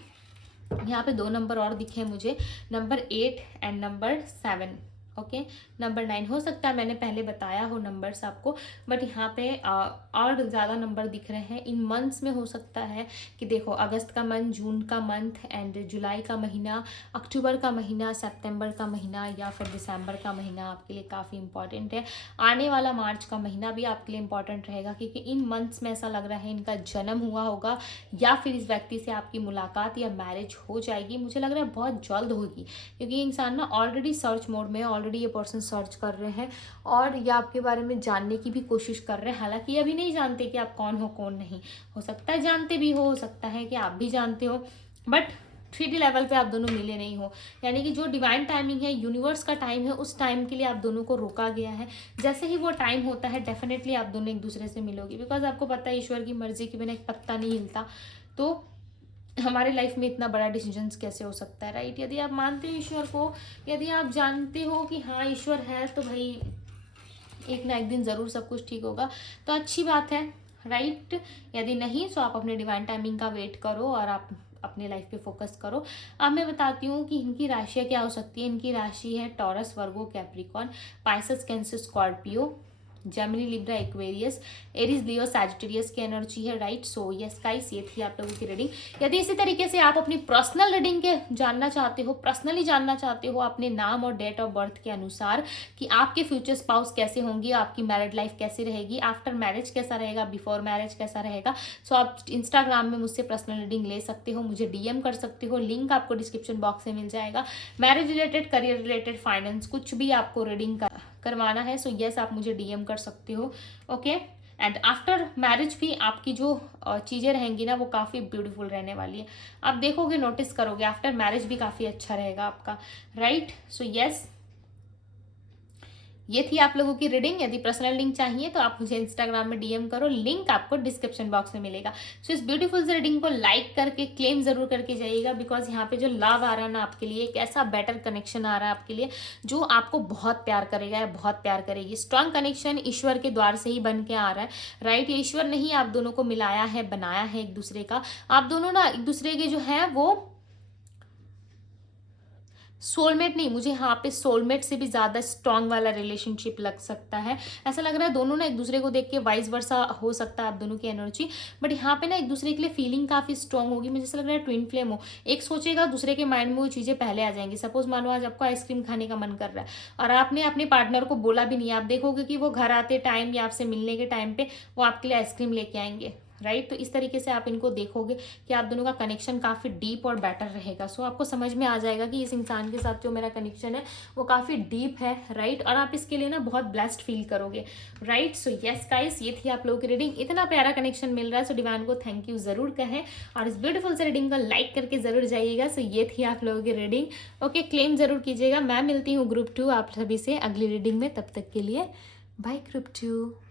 यहाँ पे 2 नंबर और दिखे मुझे, number 8 and number 7। Okay, number 9 हो सकता है मैंने पहले बताया हो नंबर्स आपको, बट यहाँ पे और ज़्यादा नंबर दिख रहे हैं। इन मंथ्स में हो सकता है कि देखो अगस्त का मंथ, जून का मंथ, एंड जुलाई का महीना, अक्टूबर का महीना, सितंबर का महीना, या फिर दिसंबर का महीना आपके लिए काफ़ी इंपॉर्टेंट है। आने वाला मार्च का महीना भी आपके लिए इंपॉर्टेंट रहेगा, क्योंकि इन मंथ्स में ऐसा लग रहा है इनका जन्म हुआ होगा, या फिर इस व्यक्ति से आपकी मुलाकात या मैरिज हो जाएगी। मुझे लग रहा है बहुत जल्द होगी, क्योंकि ये इंसान ना ऑलरेडी सर्च मोड में, ऑलरेडी ये पर्सन सर्च कर रहे हैं, और ये आपके बारे में जानने की भी कोशिश कर रहे हैं। हालांकि ये अभी नहीं जानते कि आप कौन हो कौन नहीं, हो सकता है जानते भी हो सकता है कि आप भी जानते हो, बट 3D लेवल पे आप दोनों मिले नहीं हो। यानी कि जो डिवाइन टाइमिंग है, यूनिवर्स का टाइम है, उस टाइम के लिए आप दोनों को रोका गया है। जैसे ही वो टाइम होता है डेफिनेटली आप दोनों एक दूसरे से मिलोगे, बिकॉज आपको पता है ईश्वर की मर्जी के बिना एक पत्ता नहीं हिलता। तो हमारे लाइफ में इतना बड़ा डिसीजंस कैसे हो सकता है। राइट, यदि आप मानते हो ईश्वर को, यदि आप जानते हो कि हाँ ईश्वर है, तो भाई एक ना एक दिन ज़रूर सब कुछ ठीक होगा, तो अच्छी बात है। राइट, यदि नहीं तो आप अपने डिवाइन टाइमिंग का वेट करो और आप अपने लाइफ पे फोकस करो। अब मैं बताती हूँ कि इनकी राशियाँ क्या हो सकती है। इनकी राशि है Taurus, Virgo, Capricorn, Pisces, Cancer, Scorpio, Gemini, Libra, Aquarius, Aries, Leo, Sagittarius की एनर्जी है। राइट, सो यस गाइस, ये थी आप लोगों की रीडिंग। यदि इसी तरीके से आप अपनी पर्सनल रीडिंग के जानना चाहते हो, पर्सनली जानना चाहते हो अपने नाम और डेट ऑफ बर्थ के अनुसार कि आपके फ्यूचर स्पाउस कैसे होंगे, आपकी मैरिड लाइफ कैसी रहेगी, आफ्टर मैरिज कैसा रहेगा, बिफोर मैरिज कैसा रहेगा, सो आप इंस्टाग्राम में मुझसे पर्सनल रीडिंग ले सकते हो, मुझे डीएम कर सकते हो, लिंक आपको डिस्क्रिप्शन बॉक्स में मिल जाएगा। Marriage related, career related, finance, कुछ भी आपको रीडिंग करवाना है, सो यस आप मुझे डीएम कर सकते हो। ओके, एंड आफ्टर मैरिज भी आपकी जो चीज़ें रहेंगी ना वो काफ़ी ब्यूटीफुल रहने वाली है। आप देखोगे, नोटिस करोगे, आफ्टर मैरिज भी काफ़ी अच्छा रहेगा आपका। राइट, सो यस, ये थी आप लोगों की रीडिंग। यदि पर्सनल लिंक चाहिए तो आप मुझे इंस्टाग्राम में डीएम करो, लिंक आपको डिस्क्रिप्शन बॉक्स में मिलेगा। सो इस ब्यूटीफुल से रीडिंग को लाइक करके क्लेम जरूर करके जाइएगा, बिकॉज यहाँ पे जो लव आ रहा है ना आपके लिए, एक ऐसा बेटर कनेक्शन आ रहा है आपके लिए जो आपको बहुत प्यार करेगा या बहुत प्यार करेगी। स्ट्रॉन्ग कनेक्शन ईश्वर के द्वार से ही बन के आ रहा है। राइट, ये ईश्वर ने ही आप दोनों को मिलाया है, बनाया है एक दूसरे का। आप दोनों ना एक दूसरे के जो है वो सोलमेट नहीं, मुझे यहाँ पे सोलमेट से भी ज़्यादा स्ट्रॉन्ग वाला रिलेशनशिप लग सकता है। ऐसा लग रहा है दोनों ना एक दूसरे को देख के वाइस वर्सा हो सकता है आप दोनों की एनर्जी, बट यहाँ पे ना एक दूसरे के लिए फीलिंग काफ़ी स्ट्रॉन्ग होगी। मुझे ऐसा लग रहा है ट्विन फ्लेम हो, एक सोचेगा दूसरे के माइंड में वो चीज़ें पहले आ जाएंगी। सपोज मानो आज आपको आइसक्रीम खाने का मन कर रहा है और आपने अपने पार्टनर को बोला भी नहीं, आप देखोगे कि वो घर आते टाइम या आपसे मिलने के टाइम पे वो आपके लिए आइसक्रीम लेके आएंगे, राइट। तो इस तरीके से आप इनको देखोगे कि आप दोनों का कनेक्शन काफ़ी डीप और बेटर रहेगा। सो आपको समझ में आ जाएगा कि इस इंसान के साथ जो मेरा कनेक्शन है वो काफ़ी डीप है, राइट। और आप इसके लिए ना बहुत ब्लेस्ड फील करोगे, राइट। सो यस गाइस, ये थी आप लोगों की रीडिंग। इतना प्यारा कनेक्शन मिल रहा है, सो डिवाइन को थैंक यू ज़रूर कहें और इस ब्यूटीफुल से रीडिंग को लाइक करके ज़रूर जाइएगा। सो ये थी आप लोगों की रीडिंग। ओके, क्लेम ज़रूर कीजिएगा। मैं मिलती हूँ ग्रुप 2 आप सभी से अगली रीडिंग में। तब तक के लिए बाय ग्रुप 2।